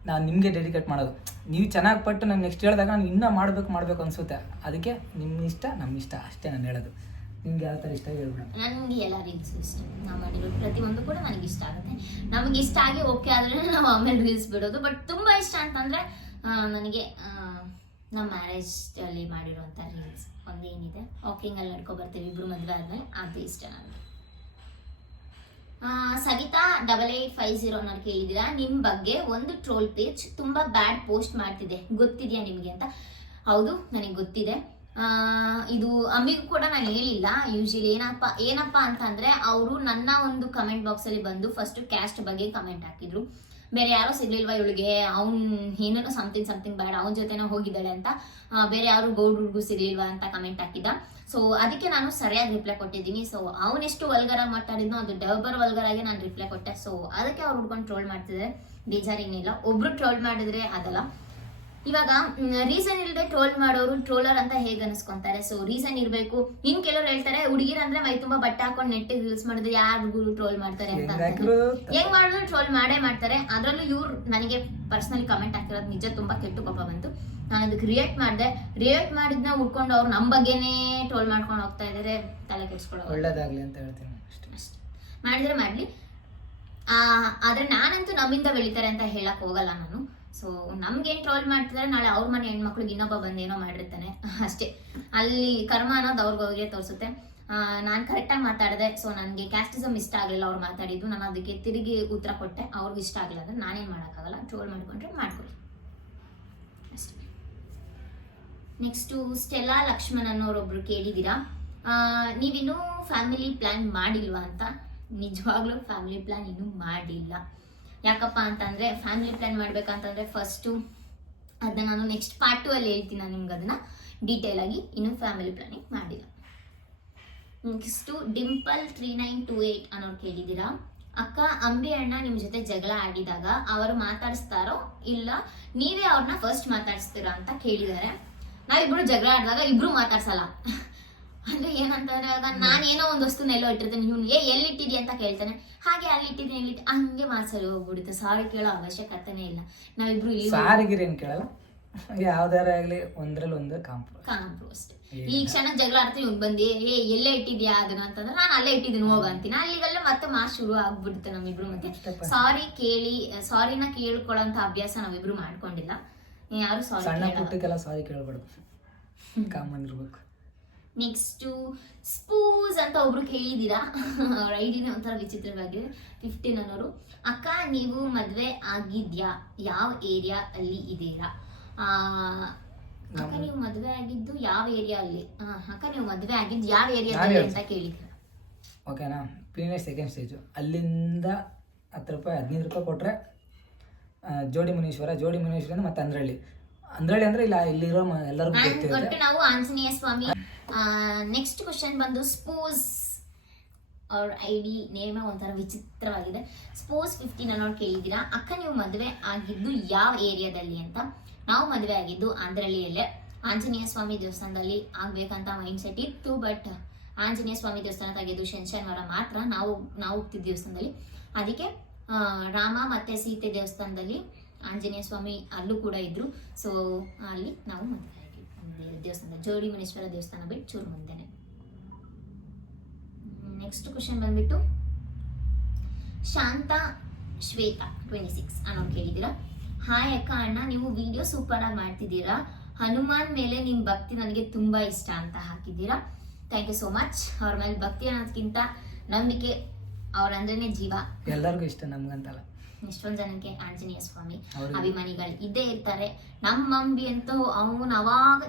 ನಾನು ನಿಮಗೆ ಡೆಡಿಕೇಟ್ ಮಾಡೋದು. ನೀವು ಚೆನ್ನಾಗಿ ಪಟ್ಟು ನಾನು ನೆಕ್ಸ್ಟ್ ಹೇಳಿದಾಗ ನಾನು ಇನ್ನೂ ಮಾಡಬೇಕು ಮಾಡಬೇಕು ಅನಿಸುತ್ತೆ. ಅದಕ್ಕೆ ನಿಮ್ಮ ಇಷ್ಟ ನಮ್ಮ ಇಷ್ಟ ಅಷ್ಟೇ ನಾನು ಹೇಳೋದು. ನಿಮ್ಗೆ ಯಾವ ಥರ ಇಷ್ಟ ಹೇಳ್ಬಿಡ ನನಗೆ ಎಲ್ಲ ರೀಲ್ಸ್ ಇಷ್ಟ. ನಾವು ಮಾಡಿರೋ ಪ್ರತಿಯೊಂದು ಕೂಡ ನನಗೆ ಇಷ್ಟ ಆಗುತ್ತೆ. ನಮಗೆ ಇಷ್ಟ ಆಗಿ ಓಕೆ ಆದರೆ ನಾವು ಆಮೇಲೆ ರೀಲ್ಸ್ ಬಿಡೋದು. ಬಟ್ ತುಂಬ ಇಷ್ಟ ಅಂತಂದರೆ ನನಗೆ ನಮ್ಮ ಮ್ಯಾರೇಜಲ್ಲಿ ಅಲ್ಲಿ ಮಾಡಿರುವಂತ ರೀಲ್ಸ್ ಒಂದೇನಿದೆ? ವಾಕಿಂಗ್ ಅಲ್ಲಿ ನಡ್ಕೊ ಬರ್ತೀವಿ. ಇಬ್ರು ಮದ್ವೆ ಆದ್ಮೇಲೆ ಅದು ಇಷ್ಟ ನನಗೆ ಆ, Savitha double eight five zero ಅನ್ನೋರು ಕೇಳಿದ್ದೀರಾ? ನಿಮ್ಮ ಬಗ್ಗೆ ಒಂದು ಟ್ರೋಲ್ ಪೇಜ್ ತುಂಬಾ ಬ್ಯಾಡ್ ಪೋಸ್ಟ್ ಮಾಡ್ತಿದೆ. ಗೊತ್ತಿದೆಯಾ ನಿಮಗೆ ಅಂತ? ಹೌದು ನನಗೆ ಗೊತ್ತಿದೆ. ಇದು ಅಮ್ಮಿಗೂ ಕೂಡ ನಾನು ಹೇಳಿಲ್ಲ. ಯೂಶಲಿ ಏನಪ್ಪ ಏನಪ್ಪ ಅಂತಂದರೆ ಅವರು ನನ್ನ ಒಂದು ಕಮೆಂಟ್ ಬಾಕ್ಸ್ ಅಲ್ಲಿ ಬಂದು ಫಸ್ಟ್ ಕ್ಯಾಸ್ಟ್ ಬಗ್ಗೆ ಕಮೆಂಟ್ ಹಾಕಿದ್ರು. ಬೇರೆ ಯಾರೋ ಸಿಗ್ಲಿಲ್ವಾ ಇವಳಿಗೆ? ಅವ್ನ್ ಏನೇನೋ ಸಮಥಿಂಗ್ ಸಮಥಿಂಗ್ ಬೇಡ, ಅವನ ಜೊತೆನೇ ಹೋಗಿದ್ದಾಳೆ ಅಂತ. ಬೇರೆ ಯಾರು ಗೌಡ್ರಿಗೂ ಸಿಗ್ಲಿಲ್ವಾ ಅಂತ ಕಮೆಂಟ್ ಹಾಕಿದ್ದ. ಸೊ ಅದಕ್ಕೆ ನಾನು ಸರಿಯಾಗಿ ರಿಪ್ಲೈ ಕೊಟ್ಟಿದ್ದೀನಿ. ಸೊ ಅವನೆಷ್ಟು ವಲ್ಗರ ಮಾತಾಡಿದ್ನೋ ಅದು ಡಬರ್ ವಲ್ಗರ್ ಆಗಿ ನಾನು ರಿಪ್ಲೈ ಕೊಟ್ಟೆ. ಸೊ ಅದಕ್ಕೆ ಅವ್ರು ಹುಡ್ಕೊಂಡು ಟ್ರೋಲ್ ಮಾಡ್ತಿದ್ದಾರೆ ಬೇಜಾರೇನಿಲ್ಲ ಒಬ್ರು ಟ್ರೋಲ್ ಮಾಡಿದ್ರೆ ಅದಲ್ಲ. ಇವಾಗ ರೀಸನ್ ಇಲ್ಲದೆ ಟ್ರೋಲ್ ಮಾಡೋರು ಟ್ರೋಲರ್ ಅಂತ ಹೇಗೆ ಅನ್ಸ್ಕೊಂತಾರೆ? ಸೊ ರೀಸನ್ ಇರಬೇಕು. ಇನ್ ಕೆಲವ್ರು ಹೇಳ್ತಾರೆ ಹುಡುಗಿರ ಅಂದ್ರೆ ಮೈ ತುಂಬಾ ಬಟ್ಟೆ ಹಾಕೊಂಡು ನೆಟ್ಟಿಗೆ ರೀಲ್ಸ್ ಮಾಡಿದ್ರೆ ಯಾರಿಗೂ ಟ್ರೋಲ್ ಮಾಡ್ತಾರೆ ಅಂತ ಹೆಂಗ್ ಮಾಡಿದ್ರು ಟ್ರೋಲ್ ಮಾಡೇ ಮಾಡ್ತಾರೆ. ಅದ್ರಲ್ಲೂ ಇವ್ರು ನನಗೆ ಪರ್ಸನಲ್ ಕಮೆಂಟ್ ಹಾಕಿರೋದು ನಿಜ ತುಂಬಾ ಕೆಟ್ಟು ಕೋಪ ಬಂತು. ನಾನು ಅದಕ್ಕೆ ರಿಯಾಕ್ಟ್ ಮಾಡಿದೆ. ರಿಯಾಕ್ಟ್ ಮಾಡಿದ್ನ ಉಡ್ಕೊಂಡು ಅವ್ರು ನಮ್ಮ ಬಗ್ಗೆನೇ ಟ್ರೋಲ್ ಮಾಡ್ಕೊಂಡು ಹೋಗ್ತಾ ಇದಾರೆ. ತಲೆ ಕೆಡ್ಸ್ಕೊಳ್ಳೋ ಒಳ್ಳೇದಾಗ್ಲಿ ಅಂತ ಹೇಳ್ತೀನಿ ಅಷ್ಟೇ. ಮಾಡಿದ್ರೆ ಮಾಡ್ಲಿ. ಆ, ಆದ್ರೆ ನಾನಂತೂ ನಮ್ಮಿಂದ ಬೆಳಿತಾರೆ ಅಂತ ಹೇಳಕ್ ಹೋಗಲ್ಲ ನಾನು. ಸೊ ನಮ್ಗೇನ್ ಟ್ರೋಲ್ ಮಾಡ್ತಿದ್ದಾರೆ ನಾಳೆ ಅವ್ರ ಮನೆ ಹೆಣ್ಮಕ್ಳಿಗೆ ಇನ್ನೊಬ್ಬ ಬಂದೇನೋ ಮಾಡಿರ್ತಾನೆ. ಅಷ್ಟೇ. ಅಲ್ಲಿ ಕರ್ಮ ಅನ್ನೋದು ಅವ್ರಿಗೆ ಅವ್ರಿಗೆ ತೋರಿಸುತ್ತೆ. ನಾನು ಕರೆಕ್ಟಾಗಿ ಮಾತಾಡಿದೆ ಸೊ ನನಗೆ ಕ್ಯಾಸ್ಟಿಸಮ್ ಇಷ್ಟ ಆಗಲಿಲ್ಲ ಅವ್ರು ಮಾತಾಡಿದ್ದು. ನಾನು ಅದಕ್ಕೆ ತಿರುಗಿ ಉತ್ತರ ಕೊಟ್ಟೆ. ಅವ್ರಿಗೆ ಇಷ್ಟ ಆಗಲಿಲ್ಲ ಅಂದ್ರೆ ನಾನೇನು ಮಾಡೋಕ್ಕಾಗಲ್ಲ. ಟ್ರೋಲ್ ಮಾಡ್ಕೊಂಡ್ರೆ ಮಾಡ್ಕೊಳ್ಳಿ. ಅಷ್ಟೇ. ನೆಕ್ಸ್ಟು ಸ್ಟೆಲ್ಲಾ ಲಕ್ಷ್ಮಣ್ ಅನ್ನೋರೊಬ್ರು ಕೇಳಿದ್ದೀರಾ? ನೀವಿನ್ನೂ ಫ್ಯಾಮಿಲಿ ಪ್ಲಾನ್ ಮಾಡಿಲ್ವಾ ಅಂತ? ನಿಜವಾಗ್ಲೂ ಫ್ಯಾಮಿಲಿ ಪ್ಲಾನ್ ಇನ್ನೂ ಮಾಡಿಲ್ಲ. ಯಾಕಪ್ಪ ಅಂತಂದ್ರೆ ಫ್ಯಾಮಿಲಿ ಪ್ಲಾನ್ ಮಾಡ್ಬೇಕಂತಂದ್ರೆ ಫಸ್ಟು ಅದನ್ನ ನಾನು ನೆಕ್ಸ್ಟ್ ಪಾರ್ಟ್ ಟು ಅಲ್ಲಿ ಹೇಳ್ತೀನಿ ನಾನು ನಿಮ್ಗೆ ಅದನ್ನ ಡೀಟೇಲ್ ಆಗಿ, ಇನ್ನೂ ಫ್ಯಾಮಿಲಿ ಪ್ಲಾನಿಂಗ್ ಮಾಡಿಲ್ಲ. Next Dimple three nine two eight ಅನ್ನೋರು ಕೇಳಿದ್ದೀರಾ? ಅಕ್ಕ, ಅಂಬಿ ಅಣ್ಣ ನಿಮ್ಮ ಜೊತೆ ಜಗಳ ಆಡಿದಾಗ ಅವರು ಮಾತಾಡಿಸ್ತಾರೋ ಇಲ್ಲ, ನೀವೇ ಅವ್ರನ್ನ ಫಸ್ಟ್ ಮಾತಾಡಿಸ್ತೀರಾ ಅಂತ ಕೇಳಿದ್ದಾರೆ. ನಾವಿಬ್ರು ಜಗಳ ಆಡಿದಾಗ ಇಬ್ರು ಮಾತಾಡ್ಸಲ್ಲ. ಅಂದ್ರೆ ಏನಂತಂದ್ರೆ ಆಗ ನಾನು ಏನೋ ಒಂದು ವಸ್ತುನ ಎಲ್ಲೋ ಇಟ್ಟಿರ್ತೇನೆ ಇವ್ನು ಎಲ್ಲಿ ಎಲ್ಲಿಟ್ಟಿದ್ಯಾ ಅಂತ ಕೇಳ್ತಾನೆ. ಹಾಗೆ ಅಲ್ಲಿ ಇಟ್ಟಿದ್ದೀನಿ ಇಲ್ಲಿ ಹಂಗೆ ಮಾಸರಿ ಹೋಗ್ಬಿಡುತ್ತೆ. ಸಾರಿ ಕೇಳೋ ಅವಶ್ಯಕತೆನೇ ಇಲ್ಲ. ನಾವಿಬ್ರು ಇಲ್ಲಿ ಸಾರಿಗಿರಿ ಏನ್ ಕೇಳಲ್ಲ. ಯಾವ್ದಾರ ಆಗ್ಲಿ ಒಂದ್ರಲ್ಲಿ ಒಂದು ಕಾಂಪ್ರೋ ಕಾಂಪ್ರೋ ಅಷ್ಟೇ. ಈ ಕ್ಷಣ ಜಗಳ ಆಡ್ತೀನಿ ಇವ್ನು ಬಂದು ಏ ಎಲ್ಲೇ ಇಟ್ಟಿದ್ಯಾ ಅದನ್ನ ಅಂತಂದ್ರೆ ನಾನು ಅಲ್ಲೇ ಇಟ್ಟಿದ್ದೀನಿ ಹೋಗ ಅಂತೀನಿ. ಅಲ್ಲಿಗಲ್ಲೇ ಮತ್ತೆ ಮಾಸ್ ಶುರು ಆಗ್ಬಿಡುತ್ತೆ ನಮ್ಮಿಬ್ರು ಮತ್ತೆ. ಸಾರಿ ಕೇಳಿ ಸಾರಿನ ಕೇಳ್ಕೊಳ್ಳೋಂತ ಅಭ್ಯಾಸ ನಾವಿಬ್ರು ಮಾಡ್ಕೊಂಡಿಲ್ಲ. ಯಾರು ಸಾರಿ ಸಣ್ಣ ಪುಟ್ಟಕ್ಕೆಲ್ಲ ಸಾರಿ ಕೇಳ್ಬಾರ್ದು. ಕಾಮನ್ ಇರ್ಬೇಕು. ನೆಕ್ಸ್ಟು ಸ್ಪೂಸ್ ಅಂತ ಒಬ್ರು ಕೇಳಿದ್ದೀರಾ? ಅವ್ರ ಐಡಿನೇ ಒಂಥರ ವಿಚಿತ್ರವಾಗಿದೆ. ಫಿಫ್ಟೀನ್ ಅನ್ನೋರು. ಅಕ್ಕ ನೀವು ಮದುವೆ ಆಗಿದ್ಯಾ? ಯಾವ ಏರಿಯಾ ಅಲ್ಲಿ ಇದ್ದೀರಾ? ಆ, ಅಕ್ಕ ನೀವು ಮದುವೆ ಆಗಿದ್ದು ಯಾವ ಏರಿಯಾ ಅಲ್ಲಿ? ಅಕ್ಕ ನೀವು ಮದುವೆ ಆಗಿದ್ದು ಯಾವ ಏರಿಯಾ ಅಂತ ಕೇಳಿದ್ದೀರಾ? ಓಕೆನಾ? ಪ್ರೀಮಿಯರ್ ಸೆಕೆಂಡ್ ಸ್ಟೇಜು ಅಲ್ಲಿಂದ ಹತ್ತು ರೂಪಾಯಿ ಹದಿನೈದು ರೂಪಾಯಿ ಕೊಟ್ಟರೆ ಜೋಡಿ ಮುನೀಶ್ವರ ಜೋಡಿ ಮುನೀಶ್ವರ ಮತ್ತೆ ಅಂದ್ರಳ್ಳಿ. ಅಂದ್ರಳ್ಳಿ ಅಂದ್ರೆ ಇಲ್ಲ ಇಲ್ಲಿರೋ ಎಲ್ಲರಿಗೂ ಗೊತ್ತಿರುತ್ತೆ. ನಾವು ಆಂಜನೇಯ ಸ್ವಾಮಿ ನೆಕ್ಸ್ಟ್ ಕ್ವಶನ್ ಬಂದು ಸ್ಪೋಸ್ ಅವ್ರ ಐ ಡಿ ನೇಮ ಒಂಥರ ವಿಚಿತ್ರವಾಗಿದೆ ಸ್ಪೋಸ್ ಫಿಫ್ಟೀನ್ ಅನ್ನೋರು ಕೇಳಿದ್ದೀರಾ? ಅಕ್ಕ, ನೀವು ಮದುವೆ ಆಗಿದ್ದು ಯಾವ ಏರಿಯಾದಲ್ಲಿ ಅಂತ? ನಾವು ಮದುವೆ ಆಗಿದ್ದು ಆಂಧ್ರಳ್ಳಿಯಲ್ಲೇ. ಆಂಜನೇಯ ಸ್ವಾಮಿ ದೇವಸ್ಥಾನದಲ್ಲಿ ಆಗ್ಬೇಕಂತ ಮೈಂಡ್ ಸೆಟ್ ಇತ್ತು ಬಟ್ ಆಂಜನೇಯ ಸ್ವಾಮಿ ದೇವಸ್ಥಾನ ತೆಗೆದು ಶನಿವಾರ ಮಾತ್ರ ನಾವು ನಾವು ಹೋಗ್ತಿದ್ದ ದೇವಸ್ಥಾನದಲ್ಲಿ. ಅದಕ್ಕೆ ರಾಮ ಮತ್ತೆ ಸೀತೆ ದೇವಸ್ಥಾನದಲ್ಲಿ ಆಂಜನೇಯ ಸ್ವಾಮಿ ಅಲ್ಲೂ ಕೂಡ ಇದ್ದರು ಸೊ ಅಲ್ಲಿ ನಾವು ಮದುವೆ ದೇವಸ್ಥಾನ ಜೋಡಿ ಮುನೇಶ್ವರ ದೇವಸ್ಥಾನ ಬಿಟ್ಟು ಚೂರು ಮುಂದೆನೆ. ನೆಕ್ಸ್ಟ್ ಕ್ವಶನ್ ಬಂದ್ಬಿಟ್ಟು, ಶಾಂತ ಶ್ವೇತಾ ಟ್ವೆಂಟಿ ಸಿಕ್ಸ್ ಅನ್ನೋರು ಕೇಳಿದ್ದೀರಾ? ಹಾಯ್ ಅಕ್ಕ ಅಣ್ಣ, ನೀವು ವಿಡಿಯೋ ಸೂಪರ್ ಆಗಿ ಮಾಡ್ತಿದ್ದೀರಾ? ಹನುಮಾನ್ ಮೇಲೆ ನಿಮ್ಮ ಭಕ್ತಿ ನನಗೆ ತುಂಬಾ ಇಷ್ಟ ಅಂತ ಹಾಕಿದ್ದೀರಾ? ಥ್ಯಾಂಕ್ ಯು ಸೋ ಮಚ್ ಅವ್ರ ಮೇಲೆ ಭಕ್ತಿ ಅನ್ನೋದಕ್ಕಿಂತ ನಂಬಿಕೆ ಅವ್ರಂದ್ರೇನೆ ಜೀವ. ಎಲ್ಲರಿಗೂ ಇಷ್ಟ ನಮ್ಗಂತಲ್ಲ. ಎಷ್ಟೊಂದ್ ಜನಕ್ಕೆ ಆಂಜನೇಯ ಸ್ವಾಮಿ ಅಭಿಮಾನಿಗಳು ಇದ್ದೇ ಇರ್ತಾರೆ. ನಮ್ಮ ಅಂಬಿ ಅಂತೂ ಅವನು ಅವಾಗ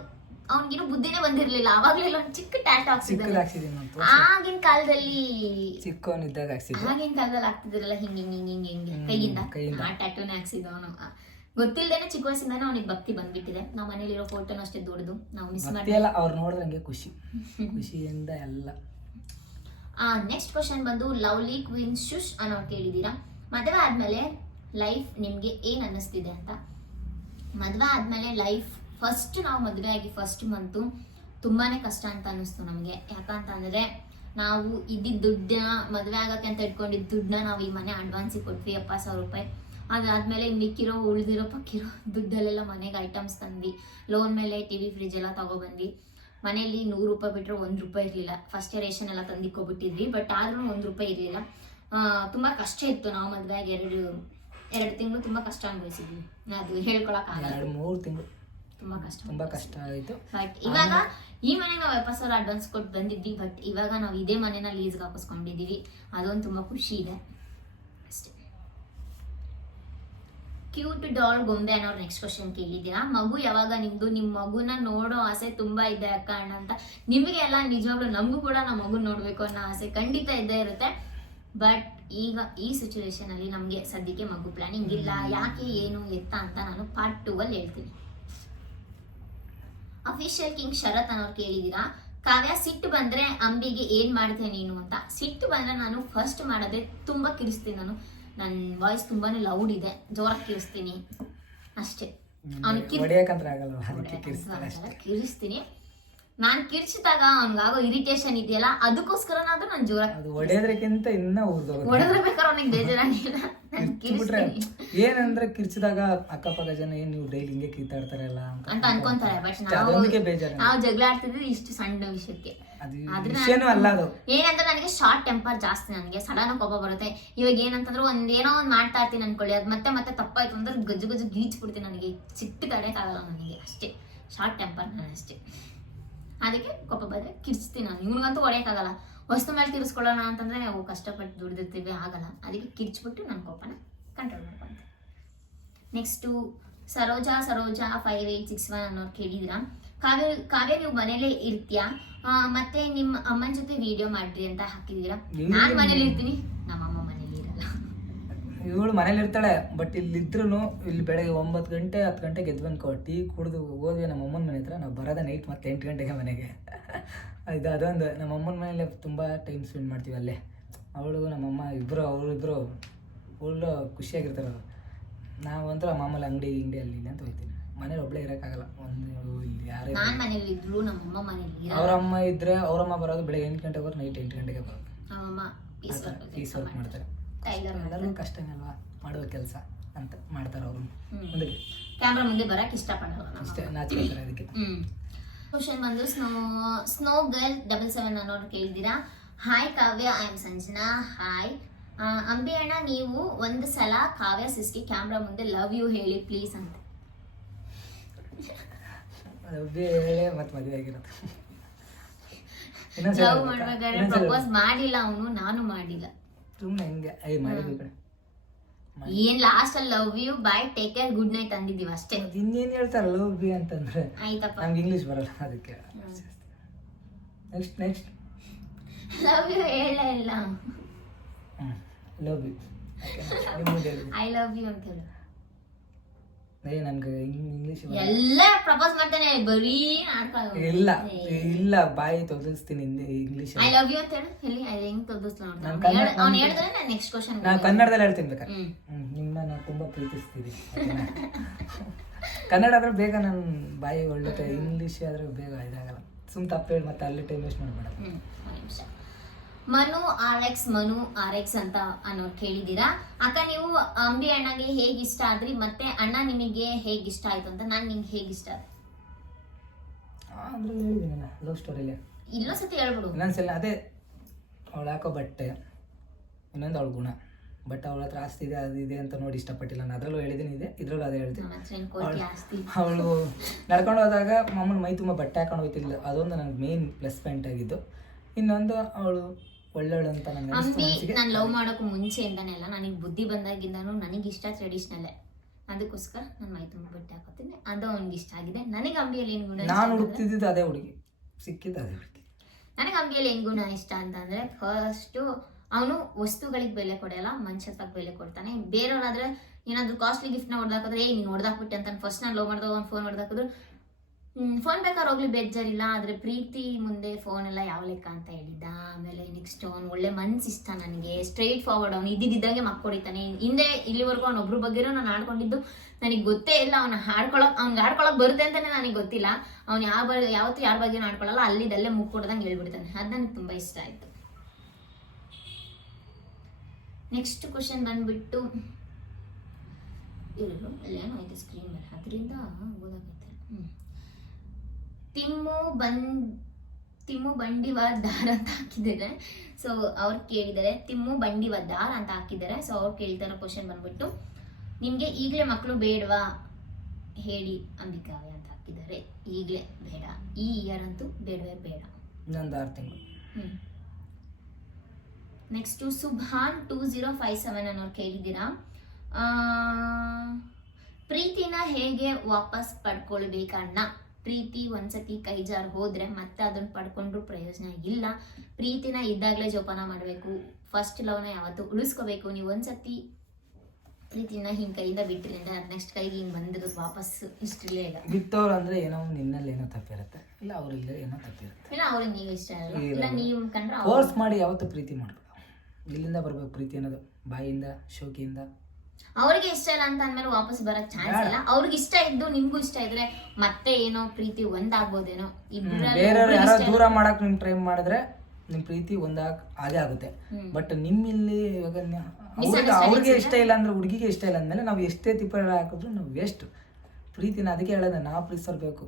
ಅವನಿಗಿರೋ ಬುದ್ಧಿನೇ ಬಂದಿರ್ಲಿಲ್ಲ. ಅವಾಗ್ಲೆಲ್ಲ ಒಂದು ಚಿಕ್ಕ ಟ್ಯಾಟ್ ಚಿಕ್ಕದು ಹಾಕ್ಸಿದ್ದಾರೆ ಆಗಿನ ಕಾಲದಲ್ಲಿ ಚಿಕ್ಕವನಿದ್ದಾಗ ಆಗಿನ ಕಾಲದಲ್ಲಿ ಆಗ್ತಿದ್ರಲ್ಲ ಹಿಂಗ್ ಹಿಂಗ್ ಹಿಂಗ್ ಹಿಂಗ್ ಹಿಂಗೆ ಕೈಯಿಂದ. ಆ ಟ್ಯಾಟೂನೇ ಹಾಕ್ಸಿದ್ದ ಅವನು. ಗೊತ್ತಿಲ್ಲದೇನೆ ಚಿಕ್ಕ ವಯಸ್ಸಿಂದಾನೆ ಅವನಿಗೆ ಭಕ್ತಿ ಬಂದ್ಬಿಟ್ಟಿದೆ. ನಾವು ಮನೇಲಿರೋ ಫೋಟೋನ ಅಷ್ಟೇ ದೊಡ್ಡದು. ನಾವು ಮಿಸ್ ಮಾಡಿಲ್ಲ ಅವ್ರು ನೋಡಿದ್ರೆ ಖುಷಿ. ಖುಷಿಯಿಂದ ಎಲ್ಲ. ನೆಕ್ಸ್ಟ್ ಕ್ವಶನ್ ಬಂದು ಲವ್ಲಿ ಕ್ವೀನ್ ಶುಶ್ ಅನ್ನೋ ಕೇಳಿದ್ದೀರಾ? ಮದುವೆ ಆದ್ಮೇಲೆ ಲೈಫ್ ನಿಮ್ಗೆ ಏನ್ ಅನ್ನಿಸ್ತಿದೆ ಅಂತ? ಮದುವೆ ಆದ್ಮೇಲೆ ಲೈಫ್ ಫಸ್ಟ್ ನಾವು ಮದುವೆ ಆಗಿ ಫಸ್ಟ್ ಮಂತು ತುಂಬಾನೇ ಕಷ್ಟ ಅಂತ ಅನ್ನಿಸ್ತು ನಮಗೆ. ಯಾಕಂತಂದ್ರೆ ನಾವು ಇದ್ದಿದ್ದ ದುಡ್ಡನ್ನ ಮದುವೆ ಆಗಕ್ಕೆ ಅಂತ ಇಟ್ಕೊಂಡಿದ್ದ ದುಡ್ಡನ್ನ ನಾವು ಈ ಮನೆ ಅಡ್ವಾನ್ಸಿಗೆ ಕೊಟ್ವಿ ಎಪ್ಪತ್ತು ಸಾವಿರ ರೂಪಾಯಿ. ಅದಾದ್ಮೇಲೆ ಮಿಕ್ಕಿರೋ, ಉಳಿದಿರೋ, ಪಕ್ಕಿರೋ ದುಡ್ಡಲ್ಲೆಲ್ಲ ಮನೆಗೆ ಐಟಮ್ಸ್ ತಂದ್ವಿ. ಲೋನ್ ಮೇಲೆ ಟಿವಿ ಫ್ರಿಜ್ ಎಲ್ಲ ತಗೊಬಂದ್ವಿ. ಮನೆಯಲ್ಲಿ ನೂರು ರೂಪಾಯಿ ಬಿಟ್ಟರೆ ಒಂದು ರೂಪಾಯಿ ಇರಲಿಲ್ಲ. ಫಸ್ಟ್ ರೇಷನ್ ಎಲ್ಲ ತಂದಿಕ್ಕೊಬಿಟ್ಟಿದ್ವಿ ಬಟ್ ಆದ್ರೂ ಒಂದು ರೂಪಾಯಿ ಇರಲಿಲ್ಲ. ತುಂಬ ಕಷ್ಟ ಇತ್ತು ನಾವು ಮದುವೆ ಆಗಿ ಎರಡು ಎರಡು ತಿಂಗಳು ತುಂಬ ಕಷ್ಟ ಅನುಭವಿಸಿದ್ವಿ. ಅದು ಹೇಳ್ಕೊಳಕ್ಕಾಗಲ್ಲ ಎರಡು ಮೂರು ತಿಂಗಳು. ತುಂಬ ಕಷ್ಟ ತುಂಬಾ ಕಷ್ಟ ಆಯಿತು. ಬಟ್ ಇವಾಗ ಈ ಮನೆಗೆ ನಾವು ಎಪ್ಪತ್ತು ಸಾವಿರ ಅಡ್ವಾನ್ಸ್ ಕೊಟ್ಟು ಬಂದಿದ್ವಿ ಬಟ್ ಇವಾಗ ನಾವು ಇದೇ ಮನೆನ ಲೀಸ್ಗೆ ಹಾಕಿಸ್ಕೊಂಡಿದ್ದೀವಿ ಅದೊಂದು ತುಂಬ ಖುಷಿ ಇದೆ. ಅಷ್ಟೇ. ಕ್ಯೂಟ್ ಡಾಲ್ ಗೊಂಬೆ ಅನ್ನೋರು ನೆಕ್ಸ್ಟ್ ಕ್ವಶನ್ ಕೇಳಿದ್ದೀರಾ? ಮಗು ಯಾವಾಗ ನಿಮ್ದು? ನಿಮ್ಮ ಮಗುನ ನೋಡೋ ಆಸೆ ತುಂಬಾ ಇದೆ ಅಕ್ಕ ಅಣ್ಣ ಅಂತ. ನಿಮಗೆ ಎಲ್ಲ ನಿಜವಾಗ್ಲೂ ನಮಗೂ ಕೂಡ ನಮ್ಮ ಮಗು ನೋಡ್ಬೇಕು ಅನ್ನೋ ಆಸೆ ಖಂಡಿತ ಇದ್ದೇ ಇರುತ್ತೆ. ಬಟ್ ಈಗ ಈ ಸಿಚುವೇಶನ್ ಅಲ್ಲಿ ನಮಗೆ ಸದ್ಯಕ್ಕೆ ಮಗು ಪ್ಲಾನಿಂಗ್ ಇಲ್ಲ. ಯಾಕೆ ಏನು ಎತ್ತ ಅಂತ ನಾನು ಪಾರ್ಟ್ ಟೂ ಅಲ್ಲಿ ಹೇಳ್ತೀನಿ. ಅಫಿಷಿಯಲ್ ಕಿಂಗ್ ಶರತ್ ಅನ್ನೋರು ಕೇಳಿದೀರಾ ಕಾವ್ಯ ಸಿಟ್ಟು ಬಂದ್ರೆ ಅಂಬಿಗೆ ಏನ್ ಮಾಡ್ತೇನೆ ನೀನು ಅಂತ? ಸಿಟ್ಟು ಬಂದ್ರೆ ನಾನು ಫಸ್ಟ್ ಮಾಡೋದೇ ತುಂಬಾ ಕಿರಿಸ್ತೀನಿ ನಾನು. ನನ್ನ ವಾಯ್ಸ್ ತುಂಬಾನೇ ಲೌಡ್ ಇದೆ. ಜೋರಾಗಿ ಕಿರಿಸ್ತೀನಿ. ಅಷ್ಟೇ. ಅವನಿಗೆ ಕಿರಿಸ್ತೀನಿ. ನಾನ್ ಕಿರ್ಚಿದಾಗ ಅವ್ನಗಾಗೋ ಇರಿಟೇಷನ್ ಇದೆಯಲ್ಲ ಅದಕ್ಕೋಸ್ಕರ ನಾನು ಜೋರಾಗಿ ಅದು ಹೊಡೆಯೋದ್ರಕ್ಕಿಂತ ಇನ್ನ ಹೊಡೆದ್ರೆ ಬೇಕಾದ್ರೆ ಅವನಿಗೆ ಬೇಜಾರಾಗಿಲ್ಲ ನಾನು ಕಿರ್ಚ್ಬಿಟ್ರೆ ಏನಂದ್ರೆ ಕಿರ್ಚಿದಾಗ ಅಕ್ಕಪಕ್ಕ ಜನ ಏನ್ ನೀವು ಡೈಲಿ ಹಿಂಗೆ ಕಿತ್ತಾಡ್ತಾರಲ್ಲ ಅಂತ ಅನ್ಕೊಂತಾರೆ ಬಟ್ ನಾವು ಅದೊಂದಕ್ಕೆ ಬೇಜಾರು. ನಾವು ಜಗಳ ಆಡ್ತಿದ್ವಿ ಇಷ್ಟು ಸಣ್ಣ ವಿಷಯಕ್ಕೆ. ಅದು ಆದ್ರೆ ವಿಷಯನೂ ಅಲ್ಲ ಅದು. ಏನಂದ್ರೆ ನನಗೆ ಶಾರ್ಟ್ ಟೆಂಪರ್ ಜಾಸ್ತಿ ನನಗೆ ಸಡನ್ ಕೋಪ ಬರುತ್ತೆ. ಇವಾಗ ಏನಂತಂದ್ರೆ ಒಂದ್ ಏನೋ ಒಂದ್ ಮಾಡ್ತಾ ಇರ್ತೀನಿ ಅನ್ಕೊಳ್ಳಿ ಅದ್ ಮತ್ತೆ ಮತ್ತೆ ತಪ್ಪಾಯ್ತು ಅಂದ್ರೆ ಗಜ್ಜು ಗಜ್ಜು ಗೀಚ್ ಬಿಡ್ತೀನಿ ನನಗೆ ಸಿಟ್ಟು ತಡೆಯಕ್ಕಾಗಲ್ಲ ನನಗೆ ಅಷ್ಟೇ. ಶಾರ್ಟ್ ಟೆಂಪರ್ ನಾನು ಅಷ್ಟೇ. ಅದಕ್ಕೆ ಕೋಪ ಬಂದರೆ ಕಿರ್ಚ್ತೀನಿ ನಾನು. ನಿಮ್ಗಂತೂ ಹೊಡೆಯಕ್ಕಾಗಲ್ಲ. ವಸ್ತು ಮೇಲೆ ತೀರಿಸ್ಕೊಳ್ಳೋಣ ಅಂತಂದ್ರೆ ನಾವು ಕಷ್ಟಪಟ್ಟು ದುಡಿದಿರ್ತೀವಿ ಆಗಲ್ಲ. ಅದಕ್ಕೆ ಕಿರ್ಚ್ಬಿಟ್ಟು ನನ್ನ ಕೋಪನ control ಮಾಡ್ಕೊಂತೀನಿ. Next Saroja Saroja five eight six one ಅನ್ನೋರು ಕೇಳಿದಿರಾ? ಕಾವ್ಯ ಕಾವ್ಯ ನೀವು ಮನೇಲೇ ಇರ್ತೀಯಾ? ಮತ್ತೆ ನಿಮ್ಮ ಅಮ್ಮನ ಜೊತೆ ವಿಡಿಯೋ ಮಾಡ್ರಿ ಅಂತ ಹಾಕಿದೀರಾ? ನಾನು ಮನೇಲಿ ಇರ್ತೀನಿ. ನಮ್ಮಮ್ಮ ಇವಳು ಮನೇಲಿ ಇರ್ತಾಳೆ ಬಟ್ ಇಲ್ಲಿ ಇದ್ರು ಇಲ್ಲಿ ಬೆಳಗ್ಗೆ ಒಂಬತ್ತು ಗಂಟೆ ಹತ್ತು ಗಂಟೆಗೆ ಎದ್ದು ಬಂದ್ಕೊ ಟೀ ಕುಡಿದು ಹೋದ್ವಿ ನಮ್ಮ ಅಮ್ಮನ ಮನೆ ಹತ್ರ ನಾವು ಬರೋದ ನೈಟ್ ಮತ್ತೆ ಎಂಟು ಗಂಟೆಗೆ ಮನೆಗೆ. ಇದು ಅದೊಂದು ನಮ್ಮ ಅಮ್ಮನ ಮನೇಲೆ ತುಂಬ ಟೈಮ್ ಸ್ಪೆಂಡ್ ಮಾಡ್ತೀವಿ ಅಲ್ಲೇ. ಅವಳು ನಮ್ಮಮ್ಮ ಇಬ್ಬರು ಅವರಿಬ್ಬರು ಫುಲ್ಲು ಖುಷಿಯಾಗಿರ್ತಾರೆ ಅವ್ರು. ನಾವಂತೂ ಮಾಮೂಲಿ ಅಂಗಡಿ ಗಿಂಡಿ ಅಲ್ಲಿ ಅಂತ ಹೋಗ್ತೀನಿ ಮನೇಲಿ ಒಬ್ಬಳೇ ಇರೋಕ್ಕಾಗಲ್ಲ. ಒಂದು ಇಲ್ಲಿ ಯಾರೇ ನಾನ್ ಮನೇಲಿ ಇದ್ರು ನಮ್ಮಮ್ಮ ಮನೇಲಿ ಅವರಮ್ಮ ಇದ್ರೆ ಅವರಮ್ಮ ಬರೋದು ಬೆಳಗ್ಗೆ ಎಂಟು ಗಂಟೆಗೆ ಬರೋದು. ನೈಟ್ ಎಂಟು ಗಂಟೆಗೆ ಬರೋದು ನಮ್ಮಮ್ಮ ಪೀಸ್ ವರ್ಕ್ ಮಾಡ್ತಾರೆ. ಟೈಲರ್ ಎಲ್ಲರಿಗೂ ಕಷ್ಟನೇ ಅಲ್ವಾ? ಮಾಡುವ ಕೆಲಸ ಅಂತ ಮಾಡ್ತಾರೆ ಅವರು. ಹ್ಮ್. ಕ್ಯಾಮ್ರಾ ಮುಂದೆ ಬರಕ್ ಇಷ್ಟಪಡಲ್ಲ ನಮ್ಮ ಅಷ್ಟೇ ನಾಚ್ಕೋತಾರೆ ಅದಕ್ಕೆ ಕ್ವಶನ್ ಬಂದು snow snow girl double seven ಅನ್ನೋರು ಕೇಳಿದ್ದೀರಾ hi Kavya I am Sanjana. Hi Ambi ಅಣ್ಣ ನೀವು ಒಂದು ಸಲ ಕಾವ್ಯ ಸಿಸ್ಕಿ ಕ್ಯಾಮ್ರಾ ಮುಂದೆ ಲವ್ ಯು ಹೇಳಿ ಪ್ಲೀಸ್ ಅಂತ. ಹೇಳಿ ಮತ್ತೆ ಮದುವೆ ಆಗಿರೋದು. ಲವ್ ಮಾಡ್ಬೇಕಾದ್ರೆ ಪ್ರಪೋಸ್ ಮಾಡಿಲ್ಲ ಅವನು ನಾನು ಮಾಡಿಲ್ಲ. ಸುಮ್ಮನೆ ಹಿಂಗೆ. ಐ ಮಾಡಿದ್ವಿ ಕಡೆ. ಏನ್ ಲಾಸ್ಟ್ ಅಲ್ಲಿ love you bye take care good night ಅಂದಿದ್ದೀವಿ ಅಷ್ಟೇ. ಇನ್ನೇನು ಹೇಳ್ತಾರೆ ಲವ್ ಬಿ ಅಂತಂದ್ರೆ? ಆಯ್ತಪ್ಪ. ನಮ್ಗೆ ಇಂಗ್ಲೀಷ್ ಬರಲ್ಲ ಅದಕ್ಕೆ. ನೆಕ್ಸ್ಟ್ ನೆಕ್ಸ್ಟ್ ಲವ್ ಯು ಹೇಳ ಇಲ್ಲ. Love be I love you ಅಂತ ಹೇಳು. ಏ ನನ್ಗೆ ಇಂಗ್ಲೀಷ್ ಎಲ್ಲ ಪ್ರಪೋಸ್ ಮಾಡ್ತಾನೆ ಬರೀ ನಾಟಕ ಇಲ್ಲ ಇಲ್ಲ ಬಾಯಿ ತೊದಲಿಸ್ತೀನಿ ಹಿಂದೆ ಇಂಗ್ಲೀಷ್ ಐ ಲವ್ ಯು ಅಂತ ಹೇಳು. ಹೇಳಿ ಐ ಹೆಂಗ್ ತೋರಿಸ್ತಾ ನಾನ್ ಕನ್ನಡ- ಅವ್ನು ಹೇಳಿದ್ರೆ ನಾನು ನೆಕ್ಸ್ಟ್ ಕ್ವಶನ್ ನಾನು ಕನ್ನಡದಲ್ಲಿ ಹೇಳ್ತೀನಿ ಬೇಕಾದ್ರೆ ಹ್ಮ್. ಹ್ಮ್, ನಿಮ್ಮನ್ನ ನಾವು ತುಂಬ ಪ್ರೀತಿಸ್ತೀವಿ ಕನ್ನಡ ಆದ್ರೆ ಬೇಗ ನನ್ನ ಬಾಯಿ ಒಳ್ಳೆ ಇಂಗ್ಲೀಷ್ ಆದ್ರೆ ಬೇಗ ಇದಾಗಲ್ಲ. ಸುಮ್ ತಪ್ಪು ಹೇಳಿ ಮತ್ತೆ ಅಲ್ಲಿ ಟೈಮ್ ವೇಸ್ಟ್ ಮಾಡಬೇಡ. Manu R X Manu R X ಅಂತ ಅನ್ನೋರು ಕೇಳಿದ್ದೀರಾ? ಅಕ್ಕ ನೀವು ಅಂಬಿ ಅಣ್ಣಗೆ ಹೇಗೆ ಇಷ್ಟ ಆದ್ರಿ? ಮತ್ತೆ ಅಣ್ಣ ನಿಮಗೆ ಹೇಗೆ ಇಷ್ಟ ಆಯ್ತು ಅಂತ ನಾನು ನಿಮ್ಗೆ ಹೇಗ್ ಇಷ್ಟ ಆದ್ರೆ ಅದ್ರಲ್ಲಿ ಹೇಳಿದ್ದೀನಲ್ಲ ಲವ್ ಸ್ಟೋರಿಲಿ. ಇಲ್ಲೋ ಸತಿ ಹೇಳ್ಬಿಡು. ಇನ್ನೊಂದ್ಸಲ ಅದೇ ಅವಳು ಹಾಕೋ ಬಟ್ಟೆ ಇನ್ನೊಂದು ಅವಳ ಗುಣ. ಬಟ್ ಅವಳ ಹತ್ರ ಆಸ್ತಿ ಇದೆ ಅದು ಇದೆ ಅಂತ ನೋಡಿ ಇಷ್ಟಪಟ್ಟಿಲ್ಲ ನಾನು. ಅದರಲ್ಲೂ ಹೇಳಿದ್ದೀನಿ ಇದೆ. ಇದರಲ್ಲೂ ಅದೇ ಹೇಳ್ತೀನಿ. ಅವಳು ನಡ್ಕೊಂಡು ಹೋದಾಗ ಮಾಮೂಲಿ ಮೈ ತುಂಬ ಬಟ್ಟೆ ಹಾಕೊಂಡು ಹೋಗ್ತಿಲ್ಲ ಅದೊಂದು ನನಗೆ ಮೇನ್ ಪ್ಲಸ್ ಪಾಯಿಂಟ್ ಆಗಿದ್ದು. ಇನ್ನೊಂದು ಅವಳು ಒಳ್ಳೆಯವಳು ಅಂತ ಮನಸ್ಸಿಗೆ. ನಾನು ಲವ್ ಮಾಡೋಕೆ ಮುಂಚೆಯಿಂದಾನೆ ಅಲ್ಲ ನನಗೆ ಬುದ್ಧಿ ಬಂದಾಗಿಂದಾನು ನನಗೆ ಇಷ್ಟ ಟ್ರೆಡಿಷ್ನಲ್ಲೇ ಅದಕ್ಕೋಸ್ಕರ ನಾನು ಮೈ ತುಂಬ ಬಟ್ಟೆ ಹಾಕೋತೀನಿ. ಅದು ಅವ್ನಿಗೆ ಇಷ್ಟ ಆಗಿದೆ. ನನಗೆ ಅಂಬಿಯಲ್ಲಿ ಏನು ಗುಣ ನಾನು ಹುಡುಕ್ತಿದ್ದು ಅದೇ ಹುಡುಗಿ. ಸಿಕ್ಕಿದ್ದು ಅದೇ ಹುಡುಗಿ. ನನಗೆ ಅಂಬಿಯಲ್ಲಿ ಏನು ಗುಣ ಇಷ್ಟ ಅಂತಂದ್ರೆ ಫಸ್ಟು ಅವನು ವಸ್ತುಗಳಿಗೆ ಬೆಲೆ ಕೊಡಲ್ಲ ಮನುಷ್ಯತ್ವಕ್ಕೆ ಬೆಲೆ ಕೊಡ್ತಾನೆ. ಬೇರೆಯವ್ರಾದ್ರೆ ಏನಾದ್ರು ಕಾಸ್ಟ್ಲಿ ಗಿಫ್ಟ್ನ ಹೊಡೆದಾಕಿದ್ರೆ ಏ ನೀನು ಹೊಡೆದಾಕ್ಬಿಟ್ಟೆ ಅಂತ ಫಸ್ಟ್ ನಾನು ಲವ್ ಮಾಡಿದಾಗ ಒಂದು ಫೋನ್ ಹೊಡೆದಾಕಿದ್ರು. ಫೋನ್ ಬೇಕಾದ್ರೆ ಹೋಗ್ಲಿ, ಬೇಜಾರಿಲ್ಲ. ಆದ್ರೆ ಪ್ರೀತಿ ಮುಂದೆ ಫೋನ್ ಎಲ್ಲ ಯಾವ ಲೆಕ್ಕ ಅಂತ ಹೇಳಿದ್ದ? ಆಮೇಲೆ ನೆಕ್ಸ್ಟ್ ಅವ್ನು ಒಳ್ಳೆ ಮನ್ಸು ಇಷ್ಟ ನನಗೆ. ಸ್ಟ್ರೈಟ್ ಫಾರ್ವರ್ಡ್ ಅವ್ನು ಇದ್ದಿದ್ದಂಗೆ ಮಕ್ಕೊಡಿತಾನೆ. ಹಿಂದೆ ಇಲ್ಲಿವರೆಗೂ ಅವ್ನ ಒಬ್ರು ಬಗ್ಗೆನೂ ನಾನು ಆಡ್ಕೊಂಡಿದ್ದು ನನಗೆ ಗೊತ್ತೇ ಇಲ್ಲ. ಅವ್ನ ಹಾಡ್ಕೊಳಕ್ ಅವ್ನಿಗೆ ಹಾಡ್ಕೊಳಕ್ ಬರುತ್ತೆ ಅಂತಾನೆ ನನಗೆ ಗೊತ್ತಿಲ್ಲ. ಅವ್ನು ಯಾವ ಯಾವತ್ತು ಯಾವತ್ತೂ ಯಾರ ಬಗ್ಗೆ ಆಡ್ಕೊಳ್ಳಲ್ಲ ಅಲ್ಲಿದಲ್ಲೇ ಮುಕ್ ಕೊಡ್ದಂಗೆ ಹೇಳ್ಬಿಡ್ತಾನೆ. ಅದು ನನಗೆ ತುಂಬ ಇಷ್ಟ ಆಯಿತು. ನೆಕ್ಸ್ಟ್ ಕ್ವಶನ್ ಬಂದ್ಬಿಟ್ಟು ಇರಲು ಅಲ್ಲೇನೋ ಆಯಿತು ಸ್ಕ್ರೀನ್ ಮೇಲೆ. ಅದರಿಂದ ಓದಾಗೈತೆ ಹ್ಮ್. ತಿಮ್ಮು ಬನ್ ತಿಮ್ಮು ಬಂಡಿವಾದ ದಾರ್ ಅಂತ ಹಾಕಿದ್ದಾರೆ. ಸೊ ಅವ್ರು ಕೇಳಿದ್ದಾರೆ ತಿಮ್ಮು ಬಂಡಿವಾದ ದಾರ್ ಅಂತ ಹಾಕಿದ್ದಾರೆ. ಸೊ ಅವ್ರು ಕೇಳ್ತಾರೋ ಕ್ವಶನ್ ಬಂದ್ಬಿಟ್ಟು ನಿಮಗೆ ಈಗಲೇ ಮಕ್ಕಳು ಬೇಡವಾ? ಹೇಳಿ ಅಂಬಿಕಾವ್ಯ ಅಂತ ಹಾಕಿದ್ದಾರೆ. ಈಗಲೇ ಬೇಡ. ಈ ಇಯರ್ ಅಂತೂ ಬೇಡವೇ ಬೇಡ. ಇನ್ನೊಂದು ಆರು ತಿಂಗಳು. Next Subhan two zero five seven ಅನ್ನೋರು ಕೇಳಿದ್ದೀರಾ? ಆ, ಪ್ರೀತಿನ ಹೇಗೆ ವಾಪಸ್ ಪಡ್ಕೊಳ್ಬೇಕಣ್ಣ? ಪ್ರೀತಿ ಒಂದ್ಸತಿ ಕೈ ಜಾರ್ ಹೋದ್ರೆ ಮತ್ತೆ ಅದನ್ನ ಪಡ್ಕೊಂಡ್ರು ಪ್ರಯೋಜನ ಇಲ್ಲ. ಪ್ರೀತಿನ ಇದ್ದಾಗಲೇ ಜೋಪಾನ ಮಾಡಬೇಕು. ಫಸ್ಟ್ ಲವ್ನ ಯಾವತ್ತು ಉಳಿಸ್ಕೋಬೇಕು. ನೀವು ಒಂದ್ಸತಿ ಪ್ರೀತಿನ ಹಿಂಗ್ ಕೈಯಿಂದ ಬಿಟ್ರಿ ಅಂದ್ರೆ ಅದ್ ನೆಕ್ಸ್ಟ್ ಕೈಗೆ ಹಿಂಗ್ ಬಂದಿರೋದು ವಾಪಸ್ ಇಷ್ಟಿಲ್ಲ ಇಲ್ಲ ಬಿತ್ತವ್ರು ಅಂದ್ರೆ ಏನೋ ನಿನ್ನಲ್ಲಿ ಏನೋ ತಪ್ಪಿರುತ್ತೆ. ಇಲ್ಲ ಅವ್ರಿಲ್ಲ ಏನೋ ತಪ್ಪಿರುತ್ತೆ. ಇಲ್ಲ ಅವ್ರಿಗೆ ನೀವು ಇಷ್ಟ ಇಲ್ಲ ಇಲ್ಲ. ಇಲ್ಲ ನೀವು ಕಂಡ್ರೆ ಫೋರ್ಸ್ ಮಾಡಿ ಯಾವತ್ತು ಪ್ರೀತಿ ಮಾಡ್ಬೇಕು. ಇಲ್ಲಿಂದ ಬರ್ಬೇಕು ಪ್ರೀತಿ ಅನ್ನೋದು. ಬಾಯಿಂದ ಶೋಕಿಯಿಂದ. ಅವ್ರಿಗೆ ಇಷ್ಟ ಇಲ್ಲ ಅಂತ ಅಂದ್ಮೇಲೆ ವಾಪಸ್ ಬರಕ್ ಚಾನ್ಸ್ ಇಲ್ಲ. ಅವ್ರಿಗೆ ಇಷ್ಟ ಇದ್ದು ನಿಮ್ಗೂ ಇಷ್ಟ ಇದ್ರೆ ಮತ್ತೆ ಏನೋ ಪ್ರೀತಿ ಒಂದಾಗ್ಬೋದೇನೋ. ಇಬ್ರಲ್ಲಿ ಬೇರೆಯವ್ರು ಯಾರೋ ದೂರ ಮಾಡಕ್ ನಿಮ್ ಟ್ರೈ ಮಾಡಿದ್ರೆ ನಿಮ್ ಪ್ರೀತಿ ಒಂದಾಗ ಆಗೇ ಆಗುತ್ತೆ. ಬಟ್ ನಿಮ್ಮಿಲ್ಲಿ ಇವಾಗ ಅವ್ರಿಗೆ? ಇಷ್ಟ ಇಲ್ಲ ಅಂದ್ರೆ ಹುಡುಗಿಗೆ ಇಷ್ಟ ಇಲ್ಲ ಅಂದ್ಮೇಲೆ ನಾವು ಎಷ್ಟೇ ತಿಪ್ಪ ಹಾಕಿದ್ರು ನಾವು ವೇಸ್ಟ್ ಪ್ರೀತಿನ ಅದಕ್ಕೆ ಹೇಳೋದು ನಾ ಪ್ರೀತಿಸರ್ಬೇಕು.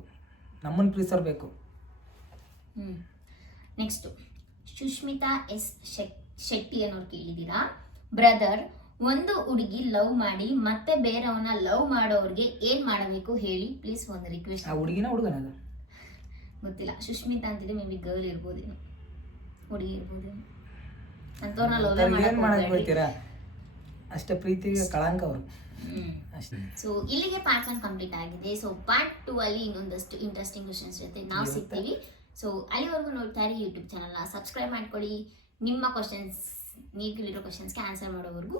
ನಮ್ಮನ್ನು ಪ್ರೀತಿಸರ್ಬೇಕು. Hmm. Next Sushmita S Shetty ಅನ್ನೋರು ಕೇಳಿದೀರಾ ಬ್ರದರ್ ಒಂದು ಹುಡುಗಿ ಲವ್ ಮಾಡಿ ಮತ್ತೆ ಬೇರೆಯವನ್ನ ಲವ್ ಮಾಡೋರ್ಗೆ ಏನ್ ಮಾಡಬೇಕು ಹೇಳಿ ಪ್ಲೀಸ್ ಒಂದು ರಿಕ್ವೆಸ್ಟ್ ಆ ಹುಡುಗಿನ ಹುಡುಗನಲ್ಲ ಗೊತ್ತಿಲ್ಲ. ಸುಷ್ಮಿತಾ ಅಂತಿದೆ ಮೇ ಬಿ ಗರ್ಲ್ ಇರ್ಬೋದೇನು. ಹುಡುಗಿ ಇರ್ಬೋದೇನು. ಅಂತವ್ರನ್ನ ಲವ್ ಏನ್ ಮಾಡಕ್ ಹೋಗ್ತೀರಾ? ಅಷ್ಟೇ ಪ್ರೀತಿಗೆ ಕಳಂಕ ಅವರು. ಸೊ ಇಲ್ಲಿಗೆ ಪಾರ್ಟ್ ಒನ್ ಕಂಪ್ಲೀಟ್ ಆಗಿದೆ. ಸೊ ಪಾರ್ಟ್ ಟೂ ಅಲ್ಲಿ ಇನ್ನೊಂದಷ್ಟು ಇಂಟ್ರೆಸ್ಟಿಂಗ್ ಕ್ವಶನ್ಸ್ ಜೊತೆ ನಾವು. ಸಿಗ್ತೀವಿ. ಸೊ ಅಲ್ಲಿವರೆಗೂ ನೋಡ್ತಾ ಇರಿ ಯೂಟ್ಯೂಬ್ ಚಾನಲ್ನ ಸಬ್ಸ್ಕ್ರೈಬ್ ಮಾಡ್ಕೊಳ್ಳಿ. ನಿಮ್ಮ ಕ್ವಶನ್ಸ್ ನೀವು ಕೇಳಿರೋ ಕ್ವಶನ್ಸ್ಗೆ ಆನ್ಸರ್ ಮಾಡೋವರೆಗೂ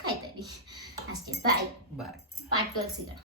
ಕಾಯ್ತಾ ಇರಿ ಅಷ್ಟೇ ಬಾಯ್ ಬಾಯ್ ಪಾರ್ಟ್ ಟು ಅಲ್ಲಿ ಸಿಗೋಣ